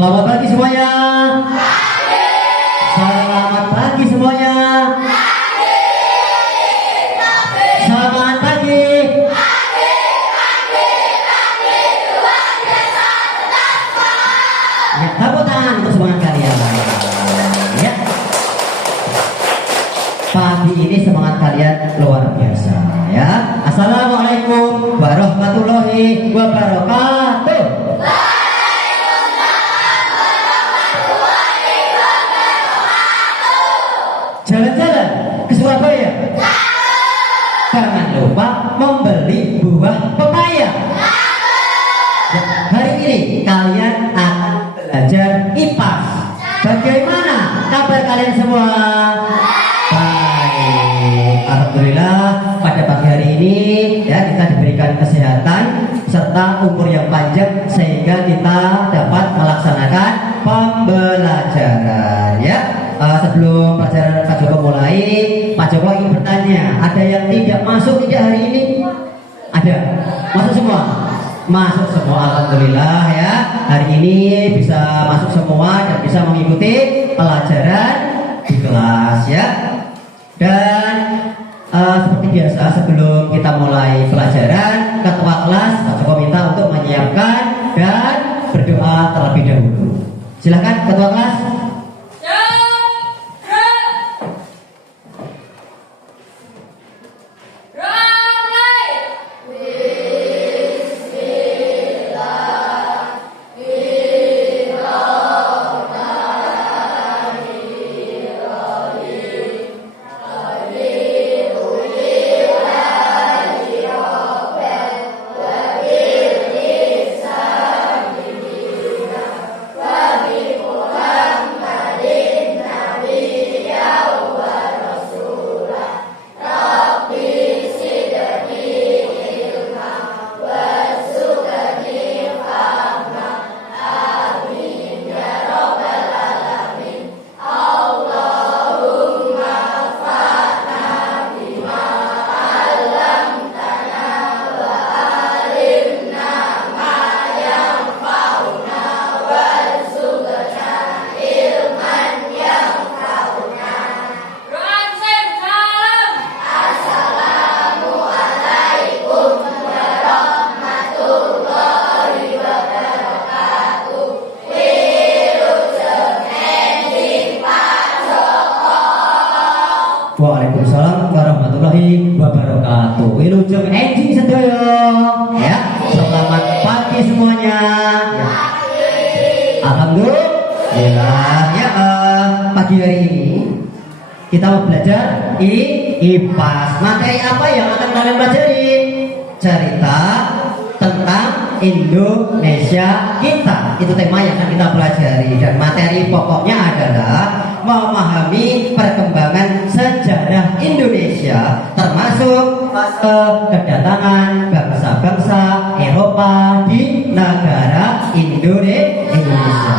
Selamat pagi semuanya. Selamat pagi semuanya. Selamat pagi. Ya, tepuk tangan untuk semangat kalian. Ya. Pagi ini semangat kalian luar biasa. Ya. Assalamualaikum warahmatullahi wabarakatuh. Jalan-jalan ke Surabaya. Jangan lupa membeli buah pepaya. Ya, hari ini kalian akan belajar IPAS. Bagaimana kabar kalian semua? Baik, alhamdulillah pada pagi hari ini ya kita diberikan kesehatan serta umur yang panjang sehingga kita dapat melaksanakan pembelajaran ya. Sebelum pelajaran Pak Joko mulai, Pak Joko ingin bertanya, ada yang tidak masuk tidak hari ini? Ada? Masuk semua? Masuk semua, alhamdulillah ya. Hari ini bisa masuk semua dan bisa mengikuti pelajaran di kelas ya. Dan seperti biasa sebelum kita mulai pelajaran, ketua kelas Pak Joko minta untuk menyiapkan dan berdoa terlebih dahulu. Silakan ketua kelas. Waalaikumsalam warahmatullahi wabarakatuh. Wilujeng enjing sedaya. Ya, selamat pagi semuanya. Ya. Alhamdulillah ya pagi hari ini kita mau belajar IPAS. Materi apa yang akan kalian pelajari? Cerita tentang Indonesia kita. Itu tema yang akan kita pelajari dan materi pokoknya adalah memahami perkembangan sejarah Indonesia termasuk kedatangan bangsa-bangsa Eropa di negara Indonesia.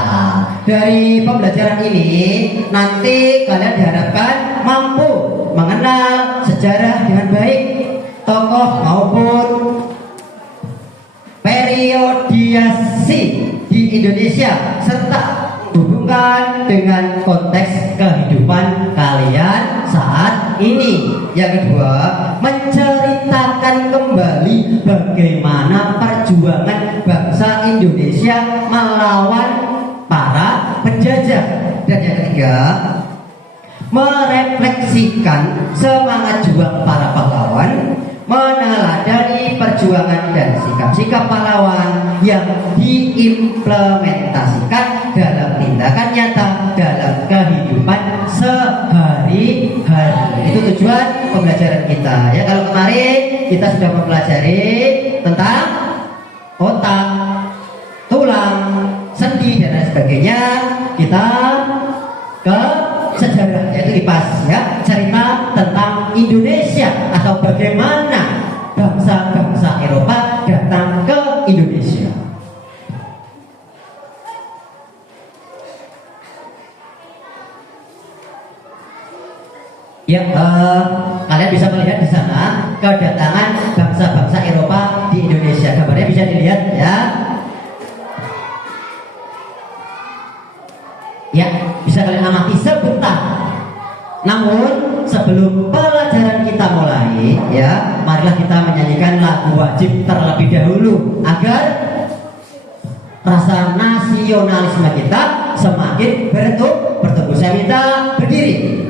Dari pembelajaran ini nanti kalian diharapkan mampu mengenal sejarah dengan baik, tokoh maupun periodisasi di Indonesia serta hubungkan dengan konteks kehidupan kalian saat ini. Yang kedua, menceritakan kembali bagaimana perjuangan bangsa Indonesia melawan para penjajah. Dan yang ketiga, merefleksikan semangat juang para pahlawan, meneladani perjuangan dan sikap-sikap pahlawan yang diimplementasikan dalam tindakan nyata dalam kehidupan sehari-hari. Itu tujuan pembelajaran kita ya. Kalau kemarin kita sudah mempelajari tentang otak, tulang, sendi dan lain sebagainya, kita ke sejarah yaitu IPAS ya, cerita tentang Indonesia atau bagaimana bangsa-bangsa Eropa datang ke Indonesia. Ya, kalian bisa melihat di sana kedatangan bangsa-bangsa Eropa di Indonesia. Gambarnya bisa dilihat ya. Ya, bisa kalian amati sebentar. Namun sebelum pelajaran kita mulai, ya, marilah kita menyanyikan lagu wajib terlebih dahulu agar rasa nasionalisme kita semakin bertumbuh. Saya minta berdiri.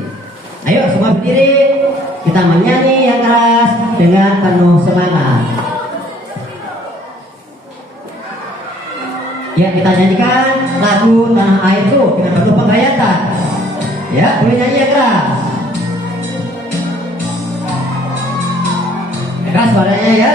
Ayo semua berdiri. Kita menyanyi yang keras dengan penuh semangat. Ya, kita nyanyikan lagu Tanah Airku dengan penuh penghayatan. Ya, boleh nyanyi yang keras. Keras suaranya ya.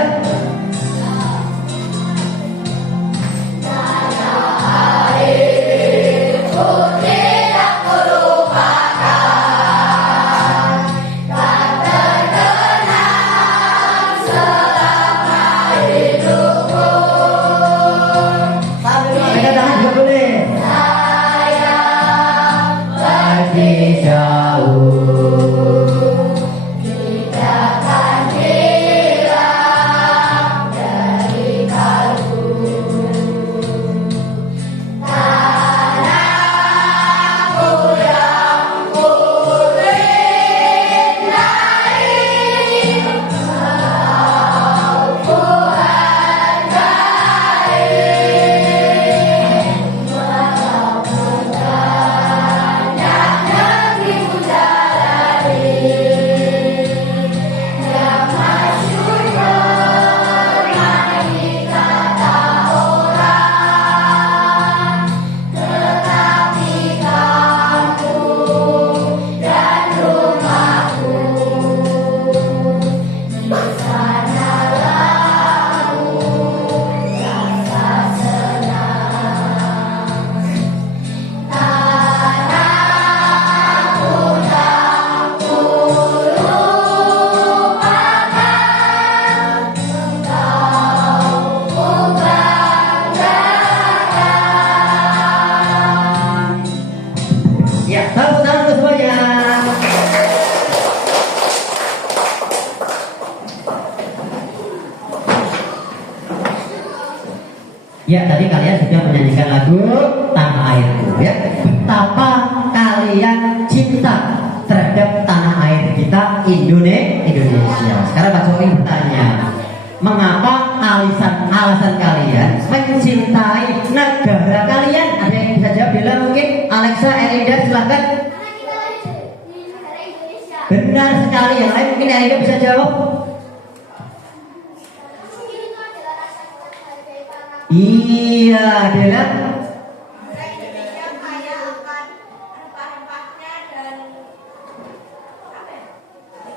Ya, tadi kalian sudah menyanyikan lagu Tanah Airku, ya. Betapa kalian cinta terhadap tanah air kita Indonesia. Sekarang Pak Jokowi bertanya, mengapa alasan kalian mencintai negara kalian? Ada yang bisa jawab? Bella mungkin, Alexa, Elinda, silakan. Benar sekali, yang lain mungkin Elinda bisa jawab. Iya, Dela. Indonesia kaya akan rempah-rempahnya dan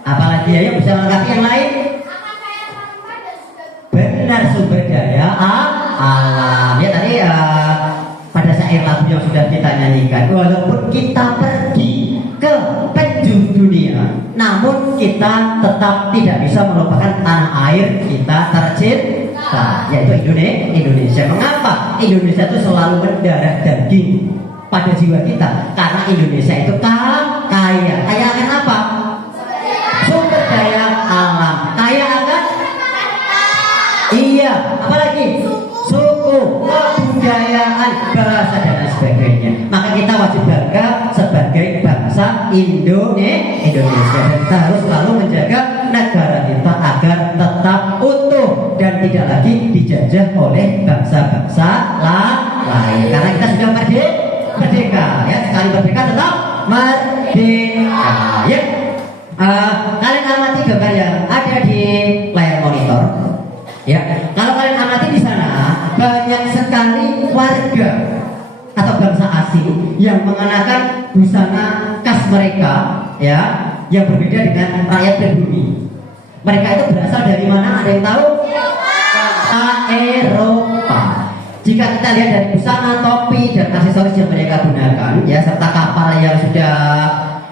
apalagi ya, bisa melengkapi yang lain. akan kaya rempah dan Benar, sumber daya alam. Ya tadi pada saat lagu yang sudah kita nyanyikan, walaupun kita pergi ke penjuru dunia, namun kita tetap tidak bisa melupakan tanah air kita tercinta, yaitu Indonesia. Mengapa Indonesia itu selalu mendarah daging pada jiwa kita? Karena Indonesia itu kaya akan apa? Sumber daya alam. Kaya akan iya, apalagi suku, kebudayaan, bahasa dan lain sebagainya. Maka kita wajib bangga sebagai bangsa Indonesia, dan kita harus selalu menjaga negara kita agar tetap utuh dan tidak lagi dijajah oleh bangsa-bangsa lain. Karena kita sudah merdeka, ya. Sekali merdeka tetap merdeka, ya. Kalian amati gambar yang ada di layar monitor. Ya, kalau kalian amati di sana banyak sekali warga atau bangsa asing yang mengenakan busana khas mereka, ya, yang berbeda dengan rakyat pribumi. Mereka itu berasal dari mana? Ada yang tahu? Eropa. Jika kita lihat dari busana, topi, dan aksesoris yang mereka gunakan, ya, serta kapal yang sudah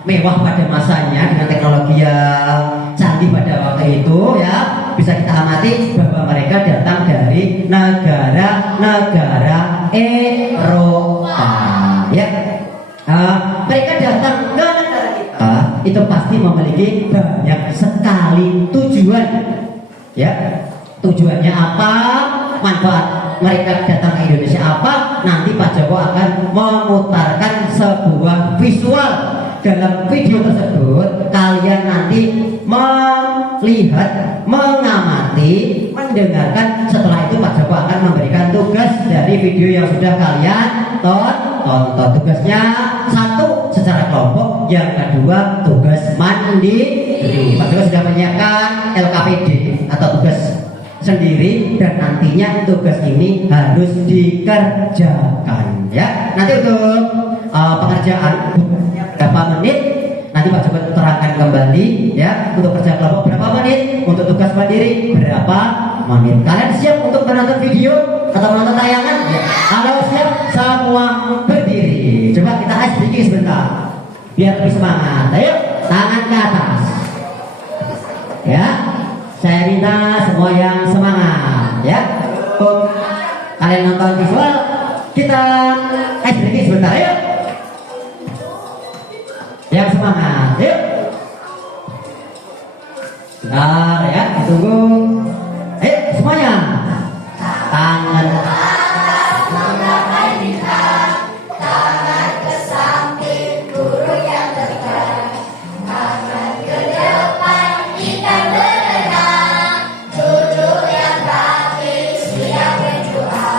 mewah pada masanya dengan teknologi yang canggih pada waktu itu, ya, bisa kita amati bahwa mereka datang dari negara-negara Eropa, ya. Mereka datang ke negara kita itu pasti memiliki banyak sekali tujuan, ya. Tujuannya apa? Manfaat mereka datang ke Indonesia apa? Nanti Pak Joko akan memutarkan visual dalam video tersebut, kalian nanti melihat, mengamati, mendengarkan. Setelah itu Pak Joko akan memberikan tugas dari video yang sudah kalian tonton. Tugasnya satu secara kelompok, yang kedua tugas mandiri. Pak Joko sudah menyiapkan LKPD atau tugas sendiri, dan nantinya tugas ini harus dikerjakan ya. Nanti untuk pengerjaan berapa menit nanti Pak Joko terangkan kembali ya. Untuk kerja kelompok berapa menit, untuk tugas mandiri berapa menit. Kalian siap untuk menonton video atau menonton tayangan? Ya. Kalau siap, semua berdiri. Coba kita ice breaking sebentar biar lebih semangat. Ayo, tangan ke atas ya. Saya minta semua yang semangat ya. Untuk kalian nonton visual, kita ice breaking sebentar. Ayo, yang semangat, yuk. Bentar ya, tunggu. Ayo semuanya, tangan ke samping, guru yang dekat, tangan ke depan, kita berenang, duduk yang rapi, siap berdoa,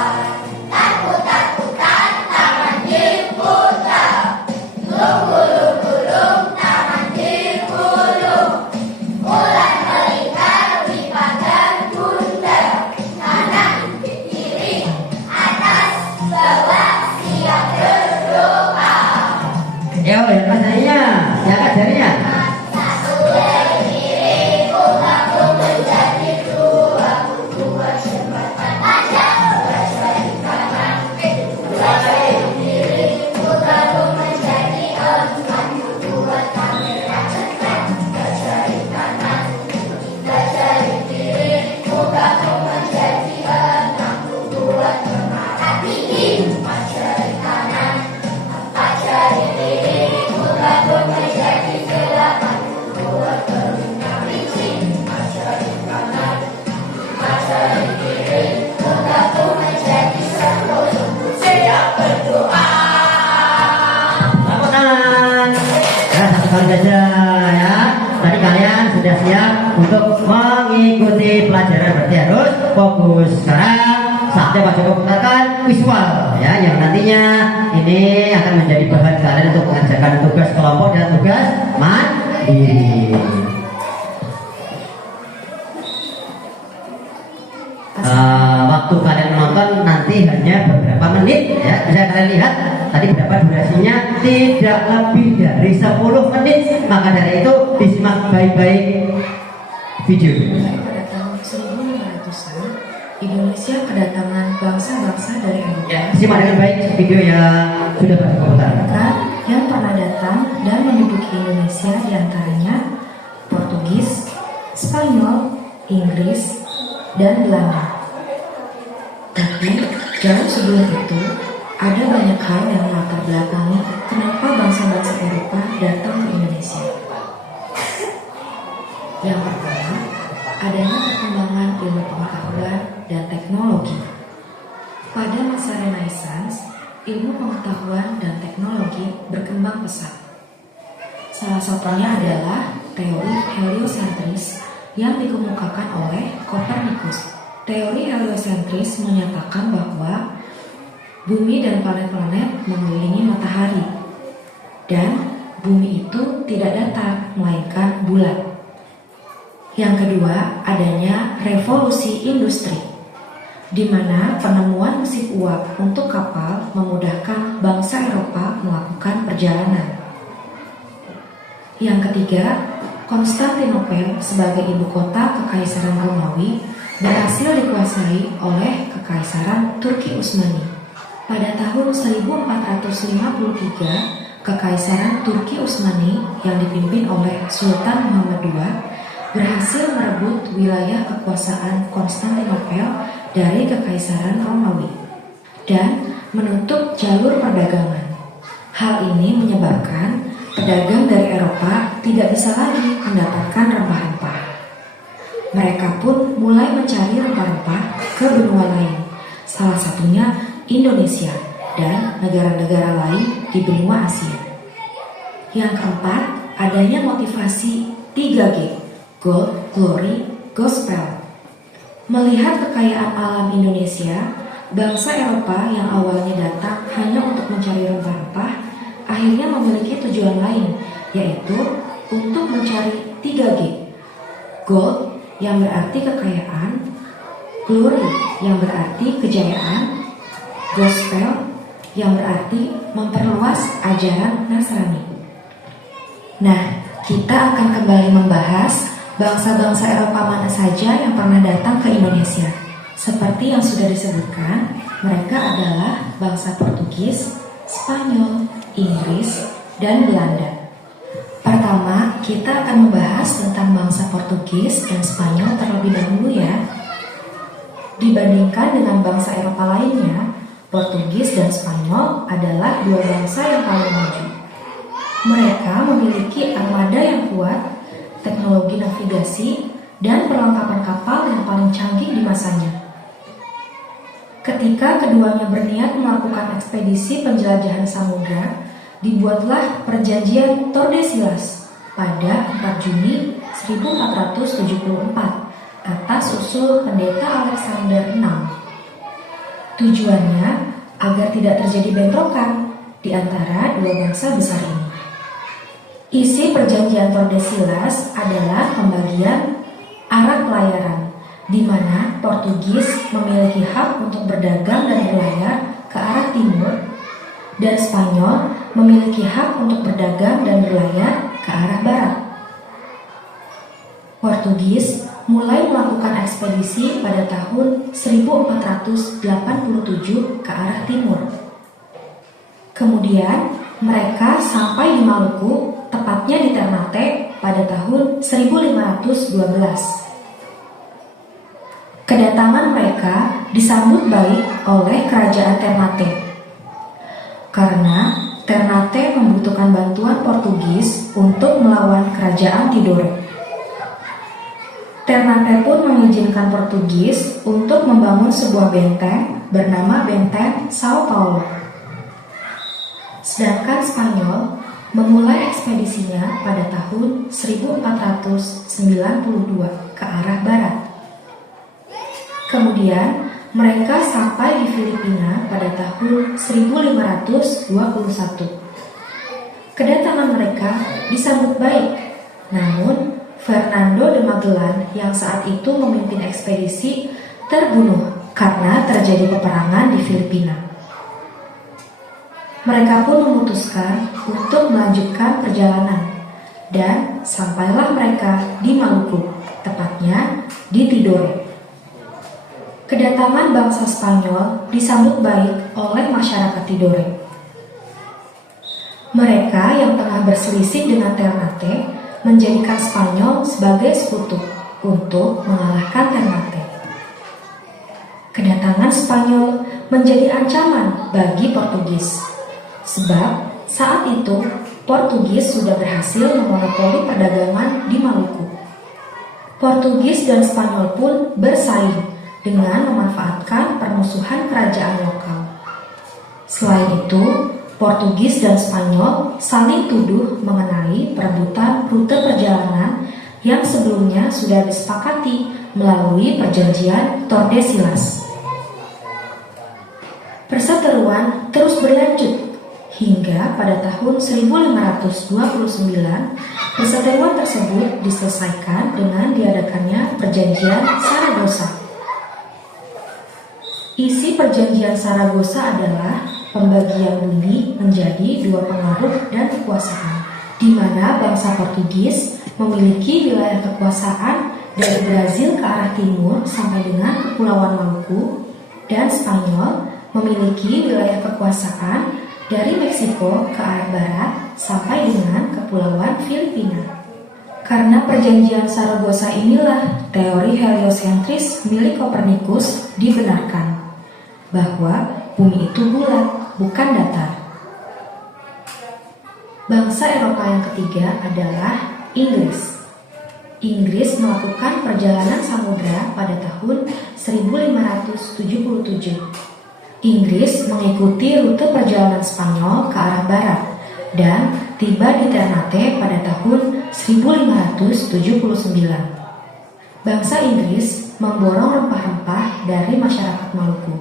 takut-takutan, tangan diputar, gulung-gulung, tangan digulung, mulai melihat lipat dan bundar, kanan kiri atas bawah, siap berdoa. ya, yang jarinya, siapa jarinya? Satu dari kiri, aku menjadi dua, dua jembatan aja, dua dari kanan, dua dari kiri, aku menjadi empat, dua kamera cepat, tiga dari kanan, tiga dari kiri, aku menjadi enam, dua menara tinggi, empat dari kanan, empat dari kiri, aku menjadi delapan, dua telinga licin, empat dari kanan, empat dari kiri, aku menjadi 10, siap berdoa. Tepuk tangan. Ya, satu kali saja ya. Tadi kalian sudah siap untuk mengikuti pelajaran, berarti harus fokus. Sekarang saatnya Pak Joko putarkan visual ya, yang nantinya ini akan menjadi bahan kalian untuk mengerjakan tugas kelompok dan tugas mandiri. Waktu kalian menonton nanti hanya beberapa menit ya. Bisa kalian lihat tadi berapa durasinya, tidak lebih dari 10 menit. Maka dari itu disimak baik-baik video. Pada tahun 1500-an, Indonesia kedatangan bangsa-bangsa dari Eropa Ya, simak dengan baik video yang sudah berputar. yang pernah datang dan menduduki Indonesia, diantaranya Portugis, Spanyol, Inggris, dan Belanda. Tapi jauh sebelum itu, ada banyak hal yang melatar belakangi kenapa bangsa-bangsa Eropa datang ke Indonesia. Yang pertama, adanya perkembangan ilmu pengetahuan dan teknologi. Pada masa Renaissance, ilmu pengetahuan dan teknologi berkembang pesat. Salah satunya adalah teori heliosentris yang dikemukakan oleh Copernicus. Teori heliosentris menyatakan bahwa bumi dan planet-planet mengelilingi matahari, dan bumi itu tidak datar, melainkan bulat. Yang kedua, adanya revolusi industri, di mana penemuan mesin uap untuk kapal memudahkan bangsa Eropa melakukan perjalanan. Yang ketiga, Konstantinopel sebagai ibu kota Kekaisaran Romawi berhasil dikuasai oleh Kekaisaran Turki Utsmani. Pada tahun 1453, Kekaisaran Turki Utsmani yang dipimpin oleh Sultan Muhammad II berhasil merebut wilayah kekuasaan Konstantinopel dari Kekaisaran Romawi dan menutup jalur perdagangan. Hal ini menyebabkan pedagang dari Eropa tidak bisa lagi mendapatkan rempah-rempah. Mereka pun mulai mencari rempah-rempah ke benua lain, salah satunya Indonesia dan negara-negara lain di benua Asia. Yang keempat, adanya motivasi 3G, Gold, Glory, Gospel. Melihat kekayaan alam Indonesia, bangsa Eropa yang awalnya datang hanya untuk mencari rempah-rempah, akhirnya memiliki tujuan lain, yaitu untuk mencari 3G. Gold yang berarti kekayaan, Glory yang berarti kejayaan, Gospel yang berarti memperluas ajaran Nasrani. Nah, kita akan kembali membahas bangsa-bangsa Eropa mana saja yang pernah datang ke Indonesia. Seperti yang sudah disebutkan, mereka adalah bangsa Portugis, Spanyol, Inggris, dan Belanda. Pertama, kita akan membahas tentang bangsa Portugis dan Spanyol terlebih dahulu ya. Dibandingkan dengan bangsa Eropa lainnya, Portugis dan Spanyol adalah dua bangsa yang paling maju. Mereka memiliki armada yang kuat, teknologi navigasi, dan perlengkapan kapal yang paling canggih di masanya. Ketika keduanya berniat melakukan ekspedisi penjelajahan samudra, dibuatlah perjanjian Tordesillas pada 4 Juni 1474 atas usul pendeta Alexander VI. Tujuannya agar tidak terjadi bentrokan di antara dua bangsa besar ini. Isi perjanjian Tordesillas adalah pembagian arah pelayaran, di mana Portugis memiliki hak untuk berdagang dan berlayar ke arah timur, dan Spanyol memiliki hak untuk berdagang dan berlayar ke arah barat. Portugis mulai melakukan ekspedisi pada tahun 1487 ke arah timur. Kemudian mereka sampai di Maluku, tepatnya di Ternate pada tahun 1512. Kedatangan mereka disambut baik oleh kerajaan Ternate, karena Ternate membutuhkan bantuan Portugis untuk melawan kerajaan Tidore. Ternate pun mengizinkan Portugis untuk membangun sebuah benteng bernama Benteng Sao Paulo. Sedangkan Spanyol memulai ekspedisinya pada tahun 1492 ke arah barat. Kemudian mereka sampai di Filipina pada tahun 1521. Kedatangan mereka disambut baik, namun Fernando de Magellan yang saat itu memimpin ekspedisi terbunuh karena terjadi peperangan di Filipina. Mereka pun memutuskan untuk melanjutkan perjalanan dan sampailah mereka di Maluku, tepatnya di Tidore. Kedatangan bangsa Spanyol disambut baik oleh masyarakat Tidore. Mereka yang tengah berselisih dengan Ternate menjadikan Spanyol sebagai sekutu untuk mengalahkan Ternate. Kedatangan Spanyol menjadi ancaman bagi Portugis, sebab saat itu Portugis sudah berhasil memonopoli perdagangan di Maluku. Portugis dan Spanyol pun bersaing dengan memanfaatkan permusuhan kerajaan lokal. Selain itu, Portugis dan Spanyol saling tuduh mengenai perebutan rute perjalanan yang sebelumnya sudah disepakati melalui perjanjian Tordesillas. Perseteruan terus berlanjut hingga pada tahun 1529 perseteruan tersebut diselesaikan dengan diadakannya perjanjian Saragossa. Isi perjanjian Saragossa adalah pembagian bumi menjadi dua pengaruh dan kekuasaan, di mana bangsa Portugis memiliki wilayah kekuasaan dari Brazil ke arah timur sampai dengan Kepulauan Maluku, dan Spanyol memiliki wilayah kekuasaan dari Meksiko ke arah barat sampai dengan Kepulauan Filipina. Karena perjanjian Saragossa inilah teori heliosentris milik Kopernikus dibenarkan, bahwa bumi itu bulat, bukan datar. Bangsa Eropa yang ketiga adalah Inggris. Inggris melakukan perjalanan samudra pada tahun 1577. Inggris mengikuti rute perjalanan Spanyol ke arah barat dan tiba di Ternate pada tahun 1579. Bangsa Inggris memborong rempah-rempah dari masyarakat Maluku.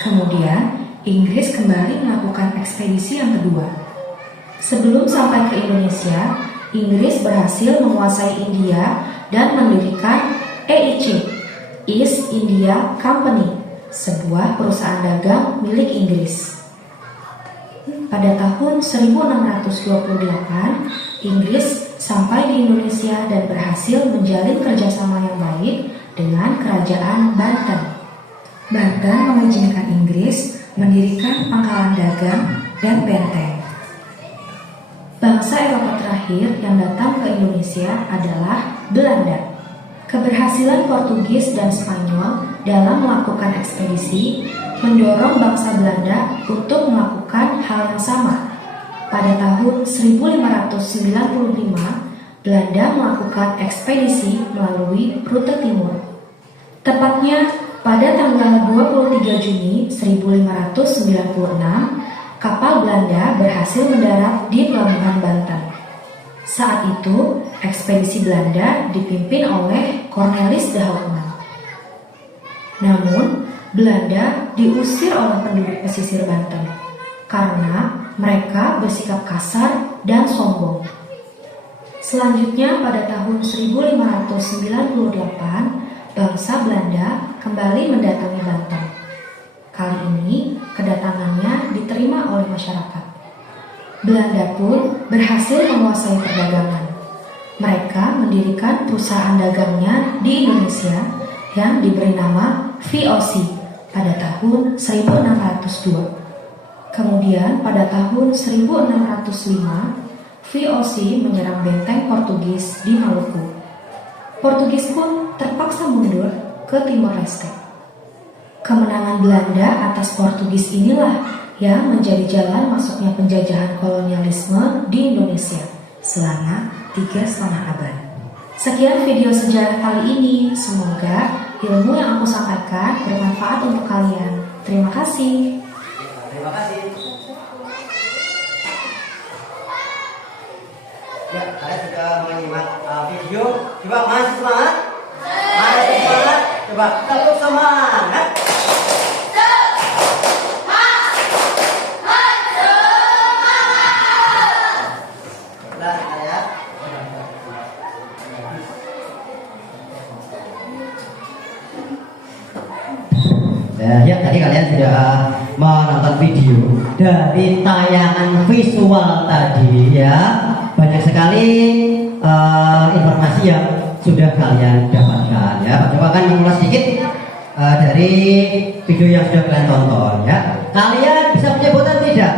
Kemudian, Inggris kembali melakukan ekspedisi yang kedua. Sebelum sampai ke Indonesia, Inggris berhasil menguasai India dan mendirikan EIC, East India Company, sebuah perusahaan dagang milik Inggris. Pada tahun 1628, Inggris sampai di Indonesia dan berhasil menjalin kerjasama yang baik dengan Kerajaan Banten. Banten mengizinkan Inggris mendirikan pangkalan dagang dan benteng. Bangsa Eropa terakhir yang datang ke Indonesia adalah Belanda. Keberhasilan Portugis dan Spanyol dalam melakukan ekspedisi mendorong bangsa Belanda untuk melakukan hal yang sama. Pada tahun 1595, Belanda melakukan ekspedisi melalui rute timur. Tepatnya pada tanggal 23 Juni 1596, kapal Belanda berhasil mendarat di Pelabuhan Banten. Saat itu, ekspedisi Belanda dipimpin oleh Cornelis de Houtman. Namun, Belanda diusir oleh penduduk pesisir Banten karena mereka bersikap kasar dan sombong. Selanjutnya pada tahun 1598, bangsa Belanda kembali mendatangi Banten. Kali ini kedatangannya diterima oleh masyarakat. Belanda pun berhasil menguasai perdagangan. Mereka mendirikan perusahaan dagangnya di Indonesia yang diberi nama VOC pada tahun 1602. Kemudian pada tahun 1605, VOC menyerang benteng Portugis di Maluku. Portugis pun terpaksa mundur ke Timor Leste. Kemenangan Belanda atas Portugis inilah yang menjadi jalan masuknya penjajahan kolonialisme di Indonesia selama 3,5 abad. Sekian video sejarah kali ini. Semoga ilmu yang aku sampaikan bermanfaat untuk kalian. Terima kasih. Terima kasih. Ya, kalian sudah menyimak video. Coba masih semangat? Masih semangat? Coba tepuk semangat. Ya, tadi kalian sudah menonton video dari tayangan visual tadi ya. Banyak sekali informasi yang sudah kalian dapatkan ya. Coba kan mengulas sedikit dari video yang sudah kalian tonton ya. Kalian bisa menyebutkan tidak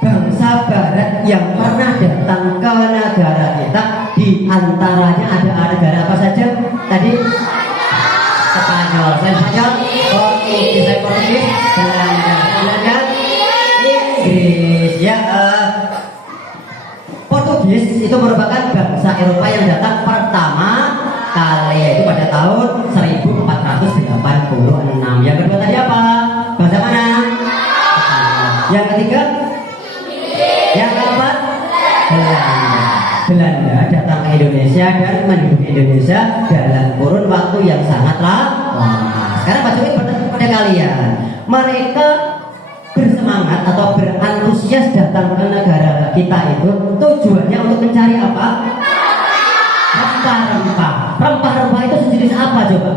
bangsa barat yang pernah datang ke negara kita? Di antaranya ada negara apa saja tadi? Spanyol, Portugis, Belanda, Inggris ya. Portugis itu merupakan bangsa Eropa yang datang pertama kali, yaitu pada tahun 1486. Yang kedua tadi apa? Bangsa mana? Yang ketiga? Yang keempat? Belanda datang ke Indonesia dan menduduki Indonesia dalam kurun waktu yang sangat lama. Sekarang Pak Jokowi bertanya kepada kalian, mereka bersemangat atau berantusias datang ke negara kita itu tujuannya untuk mencari apa? Rempah-rempah. Rempah-rempah itu sejenis apa coba?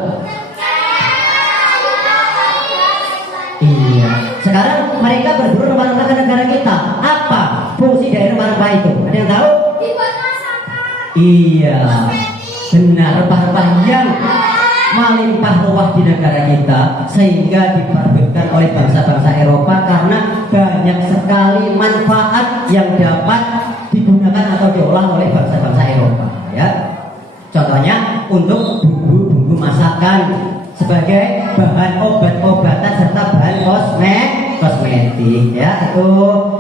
Iya. Sekarang mereka berburu rempah-rempah ke negara kita. Apa fungsi dari rempah-rempah itu? Ada yang tahu? Iya, benar, rempah-rempah yang melimpah ruah di negara kita sehingga diperebutkan oleh bangsa-bangsa Eropa karena banyak sekali manfaat yang dapat digunakan atau diolah oleh bangsa-bangsa Eropa ya. Contohnya untuk bumbu-bumbu masakan sebagai bahan obat-obatan serta bahan kosmetik ya. Itu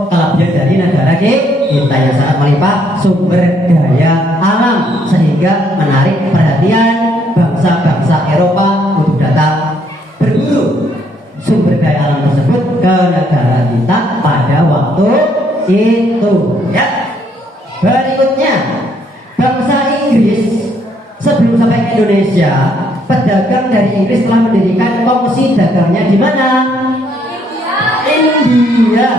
kelebihan dari negara kita yang sangat melimpah sumber daya alam sehingga menarik perhatian bangsa-bangsa Eropa untuk datang berburu sumber daya alam tersebut ke negara kita pada waktu Itu ya. Berikutnya, bangsa Inggris sebelum sampai ke Indonesia, pedagang dari Inggris telah mendirikan kongsi dagangnya di mana? India,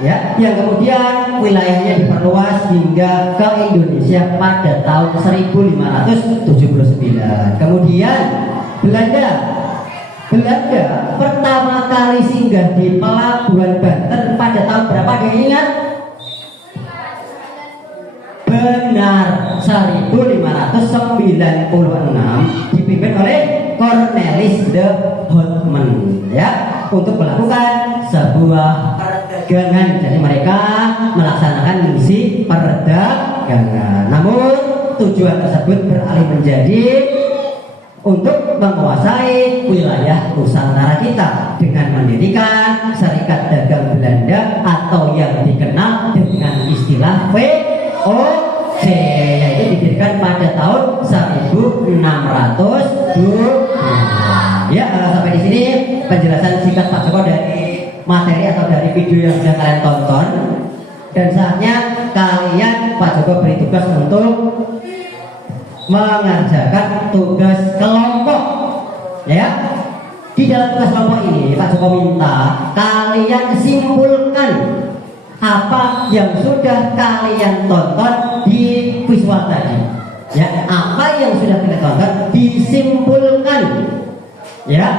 ya, yang kemudian wilayahnya diperluas hingga ke Indonesia pada tahun 1579. Kemudian Belanda pertama kali singgah di pelabuhan Banten pada tahun berapa? Ada yang ingat? Benar, 1596, dipimpin oleh Cornelis de Houtman, ya, untuk melakukan sebuah perdagangan. Jadi mereka melaksanakan misi perdagangan. Namun tujuan tersebut beralih menjadi untuk menguasai wilayah Nusantara kita dengan mendirikan Serikat Dagang Belanda atau yang dikenal dengan istilah VOC, yaitu didirikan pada tahun 1602. Ya, sampai di sini penjelasan singkat Pak Joko dari materi atau dari video yang sudah kalian tonton. Dan saatnya kalian Pak Joko beri tugas untuk mengerjakan tugas kelompok, ya. Di dalam tugas kelompok ini Pak Joko minta kalian simpulkan apa yang sudah kalian tonton di visual tadi, ya. Apa yang sudah kalian tonton disimpulkan, ya.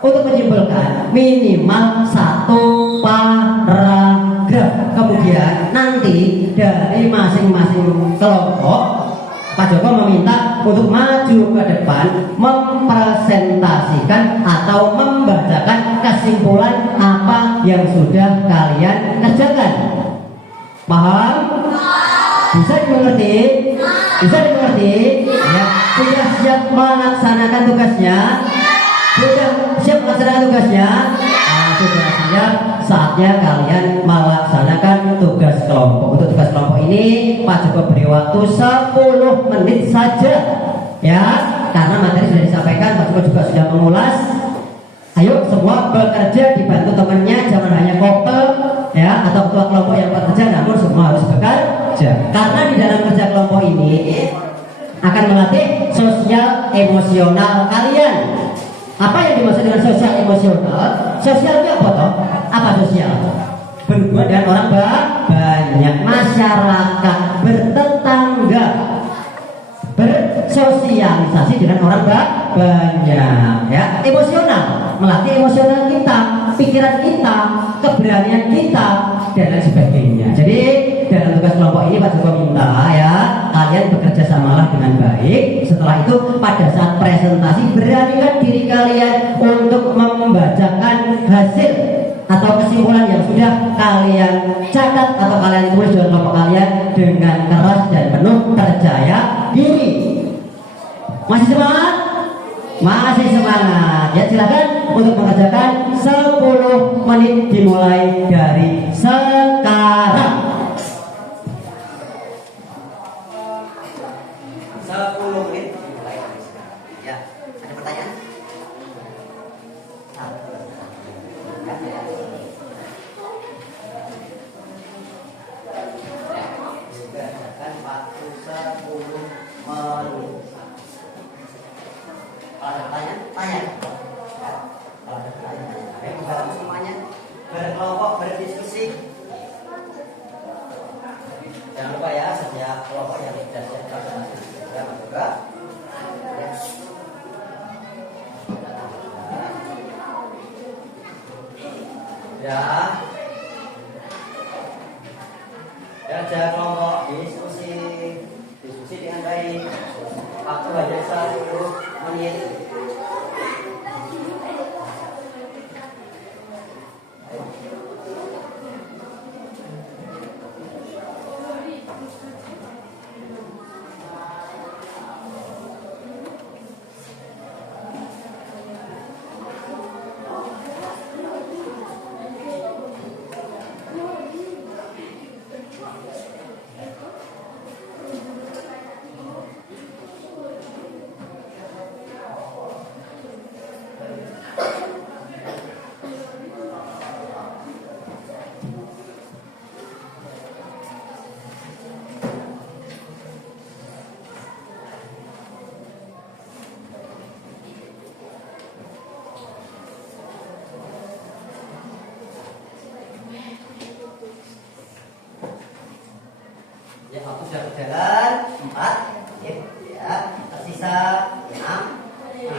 Untuk menyimpulkan minimal 1 paragraf. Kemudian nanti dari masing-masing kelompok Pak Joko meminta untuk maju ke depan mempresentasikan atau membacakan kesimpulan apa yang sudah kalian kerjakan. Paham? Bisa dimengerti? Bisa dimengerti? Ya. Sudah siap melaksanakan tugasnya? Sudah siap melaksanakan tugasnya? Sudah siap, saatnya kalian melaksanakan tugas kelompok. Untuk tugas kelompok ini Pak Joko beri waktu 10 menit saja, ya, karena materi sudah disampaikan. Pak Joko juga sudah mengulas. Ayo semua bekerja, dibantu temannya, jangan hanya kopel, ya, atau ketua kelompok yang bekerja, namun semua harus bekerja. Karena di dalam kerja kelompok ini akan melatih sosial emosional kalian. Apa yang dimaksud dengan sosial emosional? Sosialnya apa toh? Apa sosial? Berhubungan dengan orang banyak, masyarakat, bertetangga, bersosialisasi dengan orang banyak, ya. Emosional, melatih emosional kita, pikiran kita, keberanian kita, dan lain sebagainya. Jadi dalam tugas kelompok ini Pak Joko minta, ya, kalian bekerja samalah dengan baik. Setelah itu pada saat presentasi beranikan diri kalian untuk membacakan hasil atau kesimpulan yang sudah kalian catat atau kalian tulis dalam kelompok kalian dengan keras dan penuh percaya diri. Masih semangat? Masih semangat. Ya, silakan untuk mengerjakan 10 menit dimulai dari sekarang. 10 menit dimulai dari sekarang. Ya, ada pertanyaan? Kerjakan waktu 10 menit. Kalau ada pertanyaan, tanya. Kalau ada pertanyaan, ayo kita semuanya berkelompok berdiskusi. Jangan lupa ya, setiap kelompok yang tidak siap presentasi juga. Ya. Dan jaga kelompok diskusi dengan baik. Waktu hanya 10 menit. berjalan 4 menit, ya. Tersisa 6 menit.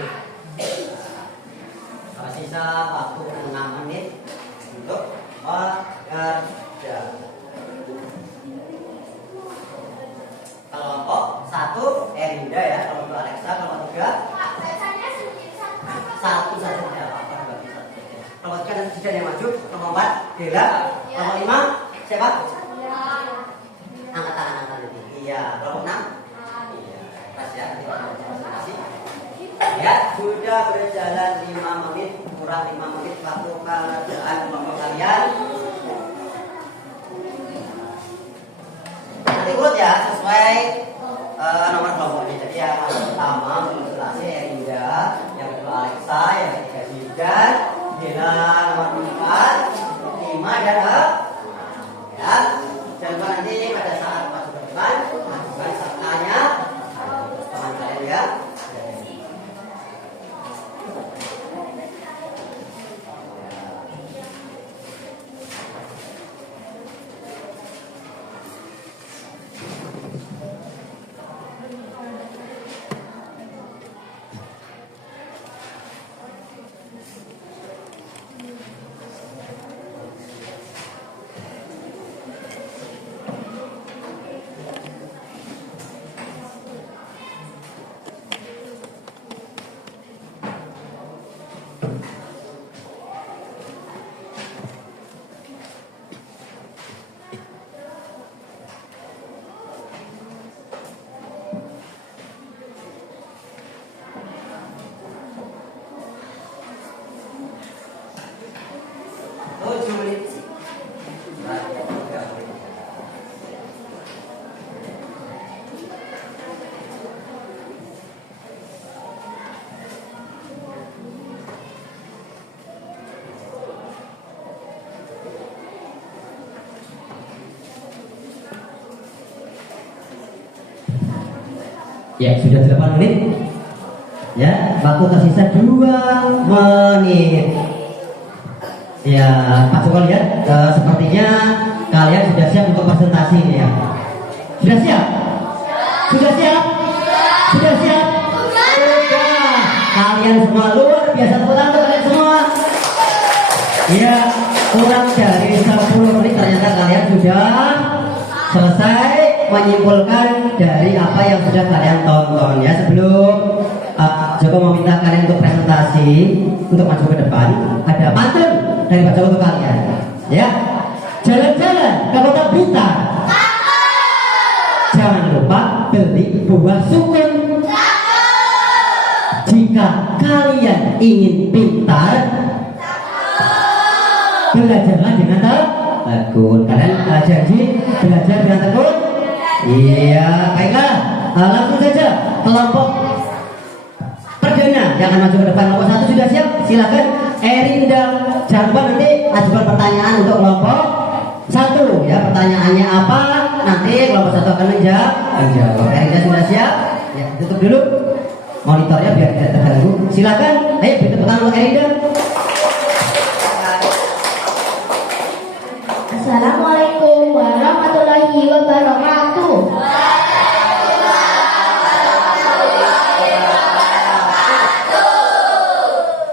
Tersisa waktu 6 menit untuk bekerja. Kelompok 1 Erinda ya, kelompok Alexa, kelompok 3 satu saja tidak apa-apa, nggak bisa. Kelompok 3 dan tidak yang maju, kelompok 4 Dela, kelompok 5 siapa? Angkat tangan nanti. Iya, kelompok 6. Iya, pas ya, nanti presentasi. Ya, sudah berjalan 5 menit, kurang 5 menit waktu kerjaan kelompok kalian. Nanti urut ya, sesuai nomor kelompoknya. Jadi yang pertama presentasi Erinda, yang kedua Alexa, yang ketiga Zidan, Dela nomor 4, 5 dan ya. Jangan lupa nanti pada saat masuk ke depan masukkan sertanya teman kalian ya. Ya, sudah 8 menit. Ya, waktu tersisa 2 menit. Ya, Pak Joko lihat sepertinya kalian sudah siap untuk presentasi ini ya. Sudah siap? Sudah siap? Sudah siap? Sudah. Kalian semua luar biasa, tepuk tangan untuk kalian semua. Ya, kurang dari 10 menit ternyata kalian sudah selesai menyimpulkan dari apa yang sudah kalian tonton ya. Sebelum Joko meminta kalian untuk presentasi, untuk maju ke depan, ada pantun dari Pak Joko untuk kalian ya. Jalan-jalan ke kota Blitar, jangan lupa beli buah sukun. Jika kalian ingin pintar, belajarlah dengan tekun. Kalian janji belajar dengan tekun? Iya, baiklah. Langsung saja kelompok perdana yang akan maju ke depan. Kelompok 1 sudah siap? Silakan Erinda. Jangan lupa nanti ajukan pertanyaan untuk kelompok 1 ya. Pertanyaannya apa? Nanti kelompok 1 akan menjawab. Erinda sudah siap? Ya, tutup dulu monitornya biar tidak terganggu. Silakan. Ayo beri tepuk tangan untuk Erinda. Assalamualaikum warahmatullahi wabarakatuh.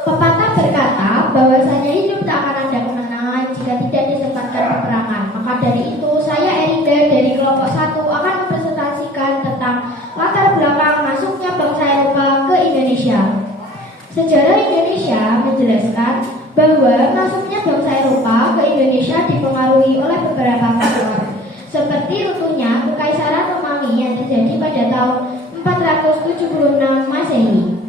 Pepatah berkata bahwasanya hidup tak akan ada kemenangan jika tidak disempatkan peperangan. Maka dari itu saya Erinda dari kelompok 1 akan mempresentasikan tentang latar belakang masuknya bangsa Eropa ke Indonesia. Sejarah Indonesia menjelaskan bahwa masuknya bangsa Eropa ke Indonesia dipengaruhi oleh beberapa faktor, seperti runtuhnya Kekaisaran Romawi yang terjadi pada tahun 476 Masehi.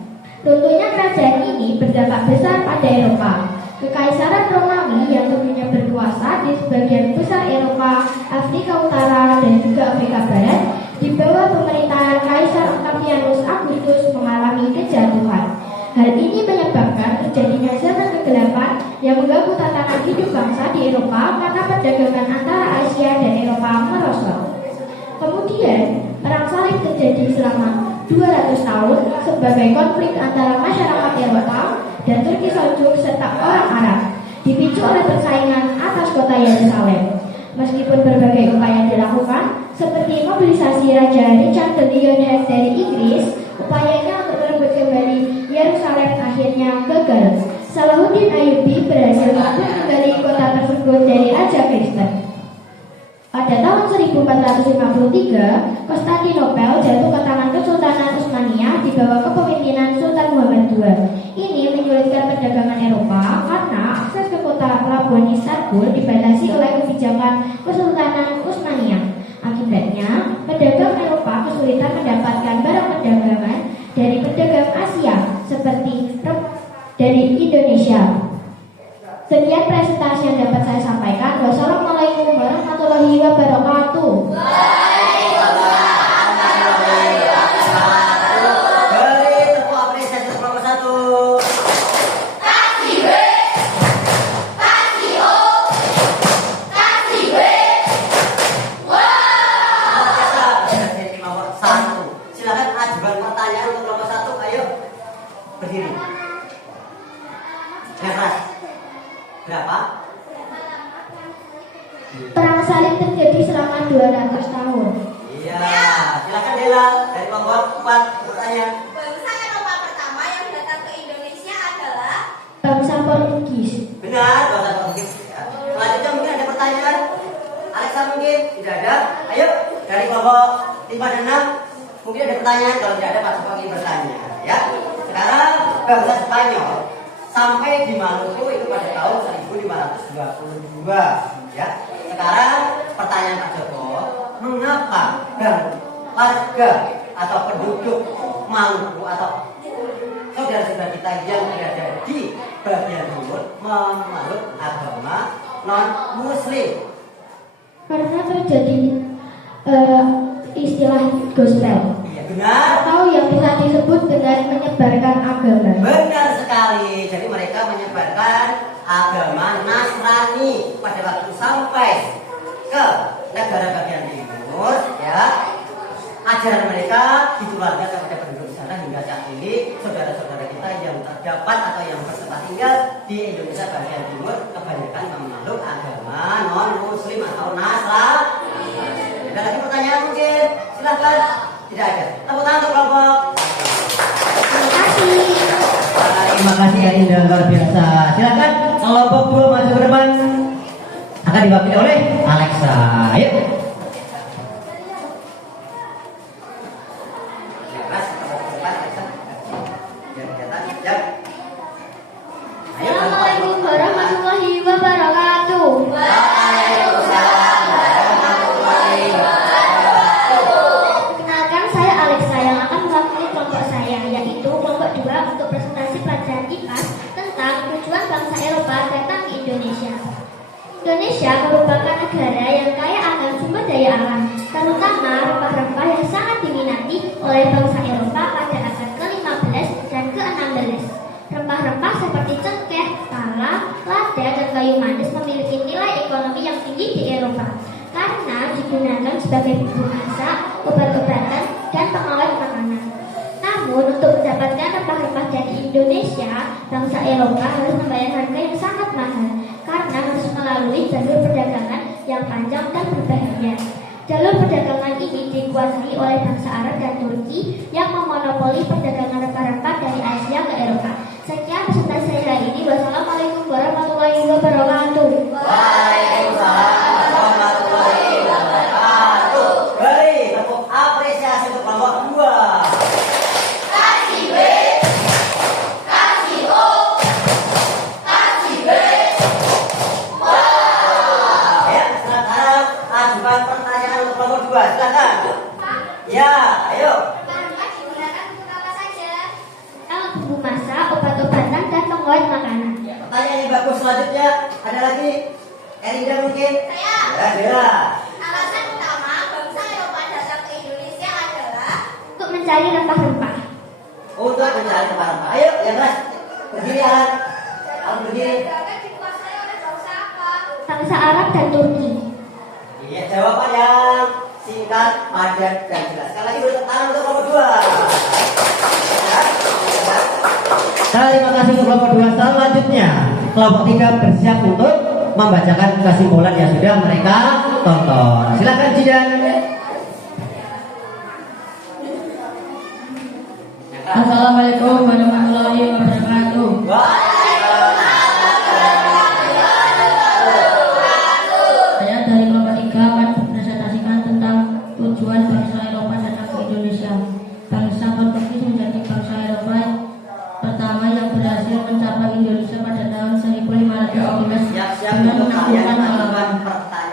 Runtuhnya kerajaan ini berdampak besar pada Eropa. Kekaisaran Romawi yang dulunya berkuasa di sebagian besar Eropa, Afrika Utara, dan juga Afrika Barat, di bawah pemerintahan Kaisar Octavianus Augustus mengalami kejatuhan. Hal ini menyebabkan terjadinya zaman kegelapan yang mengganggu tatanan hidup bangsa di Eropa karena perdagangan antara Asia dan Eropa merosot. Kemudian, perang salib terjadi selama 200 tahun sebagai konflik antara masyarakat Eropa dan Turki Seljuk serta orang Arab, dipicu oleh persaingan atas kota Yerusalem. Meskipun berbagai upaya dilakukan, seperti mobilisasi Raja Richard de Lionhead dari Inggris. Upayanya untuk merebut kembali Yerusalem akhirnya gagal. Salahuddin Ayyubi berhasil merebut kembali kota tersebut dari Raja Kristen. Pada tahun 1453, Konstantinopel jatuh ke tangan Kesultanan Utsmaniyah di bawah kepemimpinan Sultan Muhammad II. Ini menyulitkan perdagangan Eropa karena akses ke kota pelabuhan Istanbul dibatasi oleh kebijakan Kesultanan Utsmaniyah. Akibatnya, pedagang Eropa kesulitan mendapatkan barang perdagangan dari pedagang Asia seperti dari Indonesia. Sekian presentasi yang dapat saya sampaikan. Wassalamualaikum warahmatullahi wabarakatuh. Beri tepuk apresiasi untuk kelompok 1. Taksi B, taksi O, taksi B. Luar biasa, dari kelompok 1. Silakan ajukan pertanyaan untuk kelompok 1. Ayo berdiri. Yang keras. Berapa? Perang salib terjadi selama 200 tahun. Iya, silakan Dela dari kelompok 4 bertanya. Bangsa Eropa pertama yang datang ke Indonesia adalah Bangsa Portugis. Benar, bahasa Portugis. Ya. Selanjutnya mungkin ada pertanyaan. Alexa mungkin tidak ada. Ayo dari kelompok 5 dan 6 mungkin ada pertanyaan. Kalau tidak ada Pak Supangi bertanya. Ya. Sekarang bangsa Spanyol sampai di Maluku itu pada tahun 1522. Ya. Sekarang pertanyaan Pak Joko, mengapa warga atau penduduk Maluku atau saudara-saudara kita yang berada di bagian timur memeluk agama non-Muslim? Karena terjadi istilah gospel Iya benar. atau yang bisa disebut dengan menyebarkan agama. Benar sekali. Jadi mereka menyebarkan agama Nasrani pada waktu sampai ke negara bagian timur, ya. Ajaran mereka ditularkan kepada penduduk di sana hingga saat ini saudara-saudara kita yang terdapat atau yang bertempat tinggal di Indonesia bagian timur kebanyakan memeluk agama non-Muslim atau Nasrani. Ada lagi pertanyaan mungkin? Silahkan. Tidak ada. Tepuk tangan untuk kelompok. Terima kasih. Terima kasih ya Indah, luar biasa. Silakan kelompok 2 maju ke depan. Akan diwakili oleh Alexa. Ayo. Assalamualaikum warahmatullahi wabarakatuh. Kenalkan, saya Alexa yang akan mewakili kelompok saya, yaitu kelompok 2 untuk presentasi pelajaran IPA tentang tujuan bangsa Eropa datang ke Indonesia. Indonesia merupakan negara yang kaya akan sumber daya alam, terutama rempah-rempah yang sangat diminati oleh bangsa Eropa pada abad ke-15 dan ke-16. Rempah-rempah seperti cengkeh, pala, lada, dan kayu manis memiliki nilai ekonomi yang tinggi di Eropa karena digunakan sebagai bumbu masak, obat-obatan, dan pengawet makanan. Namun, untuk mendapatkan rempah-rempah dari Indonesia, bangsa Eropa harus membayar harga yang sangat mahal karena harus melalui jalur perdagangan yang panjang dan berbahaya. Jalur perdagangan ini dikuasai oleh bangsa Arab dan Turki yang memonopoli perdagangan rempah-rempah dari Asia ke Eropa. Sekian presentasi saya hari ini. Wassalamualaikum warahmatullahi wabarakatuh. Waalaikumsalam warahmatullahi wabarakatuh. Beri tepuk apresiasi untuk kelompok 2. taksi B, taksi O, taksi B. Ya, sekarang ajukan pertanyaan untuk kelompok 2. Silakan. Ya, ayo. Bahan digunakan untuk apa saja? Alat bumbu masak, obat-obatan, dan pengawet makanan. Pertanyaan yang bagus selanjutnya ada lagi. Erinda mungkin? Saya. Ya, Dela. Alasan utama bangsa Eropa datang ke Indonesia adalah Untuk mencari rempah-rempah. Untuk mencari rempah-rempah. Ayo, yang keras. Berdiri, Alan. Alan berdiri. Dapat dikuasai oleh bangsa apa? Bangsa Arab dan Turki. Iya, jawaban yang singkat, padat, dan jelas. Sekali lagi beri tangan untuk kelompok 2. Terima kasih untuk kelompok 2. Selanjutnya, kelompok 3 bersiap untuk membacakan kesimpulan yang sudah mereka tonton. Silakan Jidan. Assalamualaikum warahmatullahi wabarakatuh. Saya dari kelompok 3 akan mempresentasikan tentang tujuan bangsa Eropa datang ke Indonesia. Bangsa Portugis menjadi bangsa Eropa pertama yang berhasil mencapai Indonesia pada tahun 1515 dengan menaklukkan Malabar,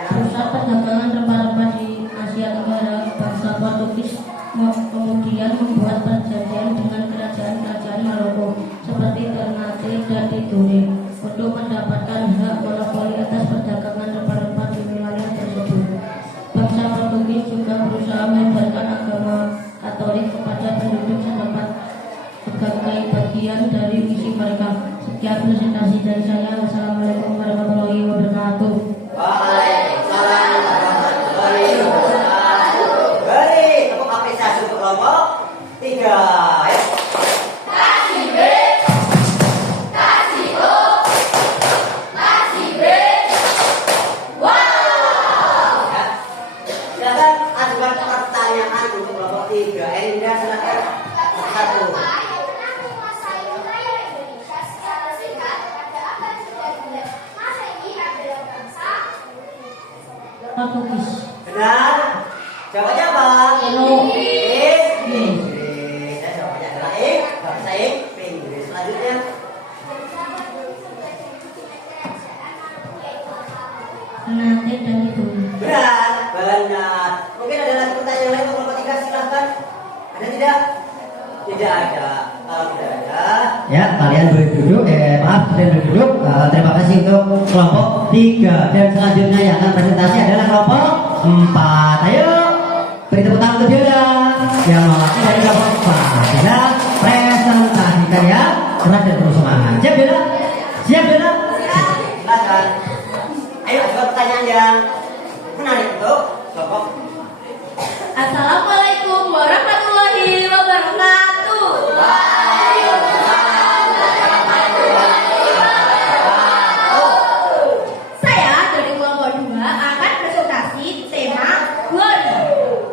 pusat perdagangan rempah-rempah di Asia Tenggara. Bangsa Portugis kemudian membuat perjanjian dengan kerajaan-kerajaan Maroko seperti Ternate dan Tidore untuk mendapatkan hak monopoli atas perdagangan rempah-rempah di wilayah tersebut. Bangsa Portugis juga berusaha menyebarkan agama Katolik kepada penduduk setempat sebagai bagian dari misi mereka. Sekian presentasi dari saya. Wassalamualaikum warahmatullahi wabarakatuh. Waalaikumsalam warahmatullahi wabarakatuh. Baik, tepuk apresiasi untuk kelompok 3 ya. Silakan ajukan pertanyaan untuk kelompok 3. Erinda silakan. Satu. Portugis. Benar. Jawabannya apa? Inggris. Saya jawabannya adalah bahasa Inggris. Selanjutnya. Ternate dan Tidore. Benar. Mungkin ada lagi pertanyaan lain untuk kelompok 3, silahkan. Ada tidak? Tidak ada. Kalau tidak ada, ya kalian boleh duduk. Maaf, kalian boleh duduk. Terima kasih untuk kelompok 3. Dan selanjutnya yang akan presentasi adalah kelompok 4. Ayo, beri tepuk tangan untuk dia yang mewakili dari kelompok 4. Bila presentasikan ya, keras dan penuh semangat. Siap Bila? Siap Bila? Silakan. Ayo, ada pertanyaan yang menarik untuk kelompok. Assalamualaikum warahmatullahi wabarakatuh. Saya dari kelompok 2 akan presentasi tema glory.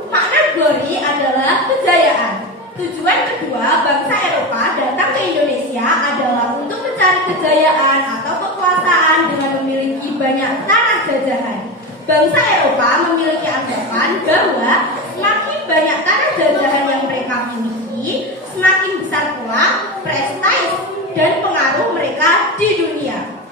Makna glory adalah kejayaan. Tujuan kedua bangsa Eropa datang ke Indonesia adalah untuk mencari kejayaan atau kekuasaan dengan memiliki banyak tanah jajahan. Bangsa Eropa memiliki anggapan bahwa semakin banyak tanah jajahan yang mereka miliki, semakin besar pula prestasi dan pengaruh mereka di dunia.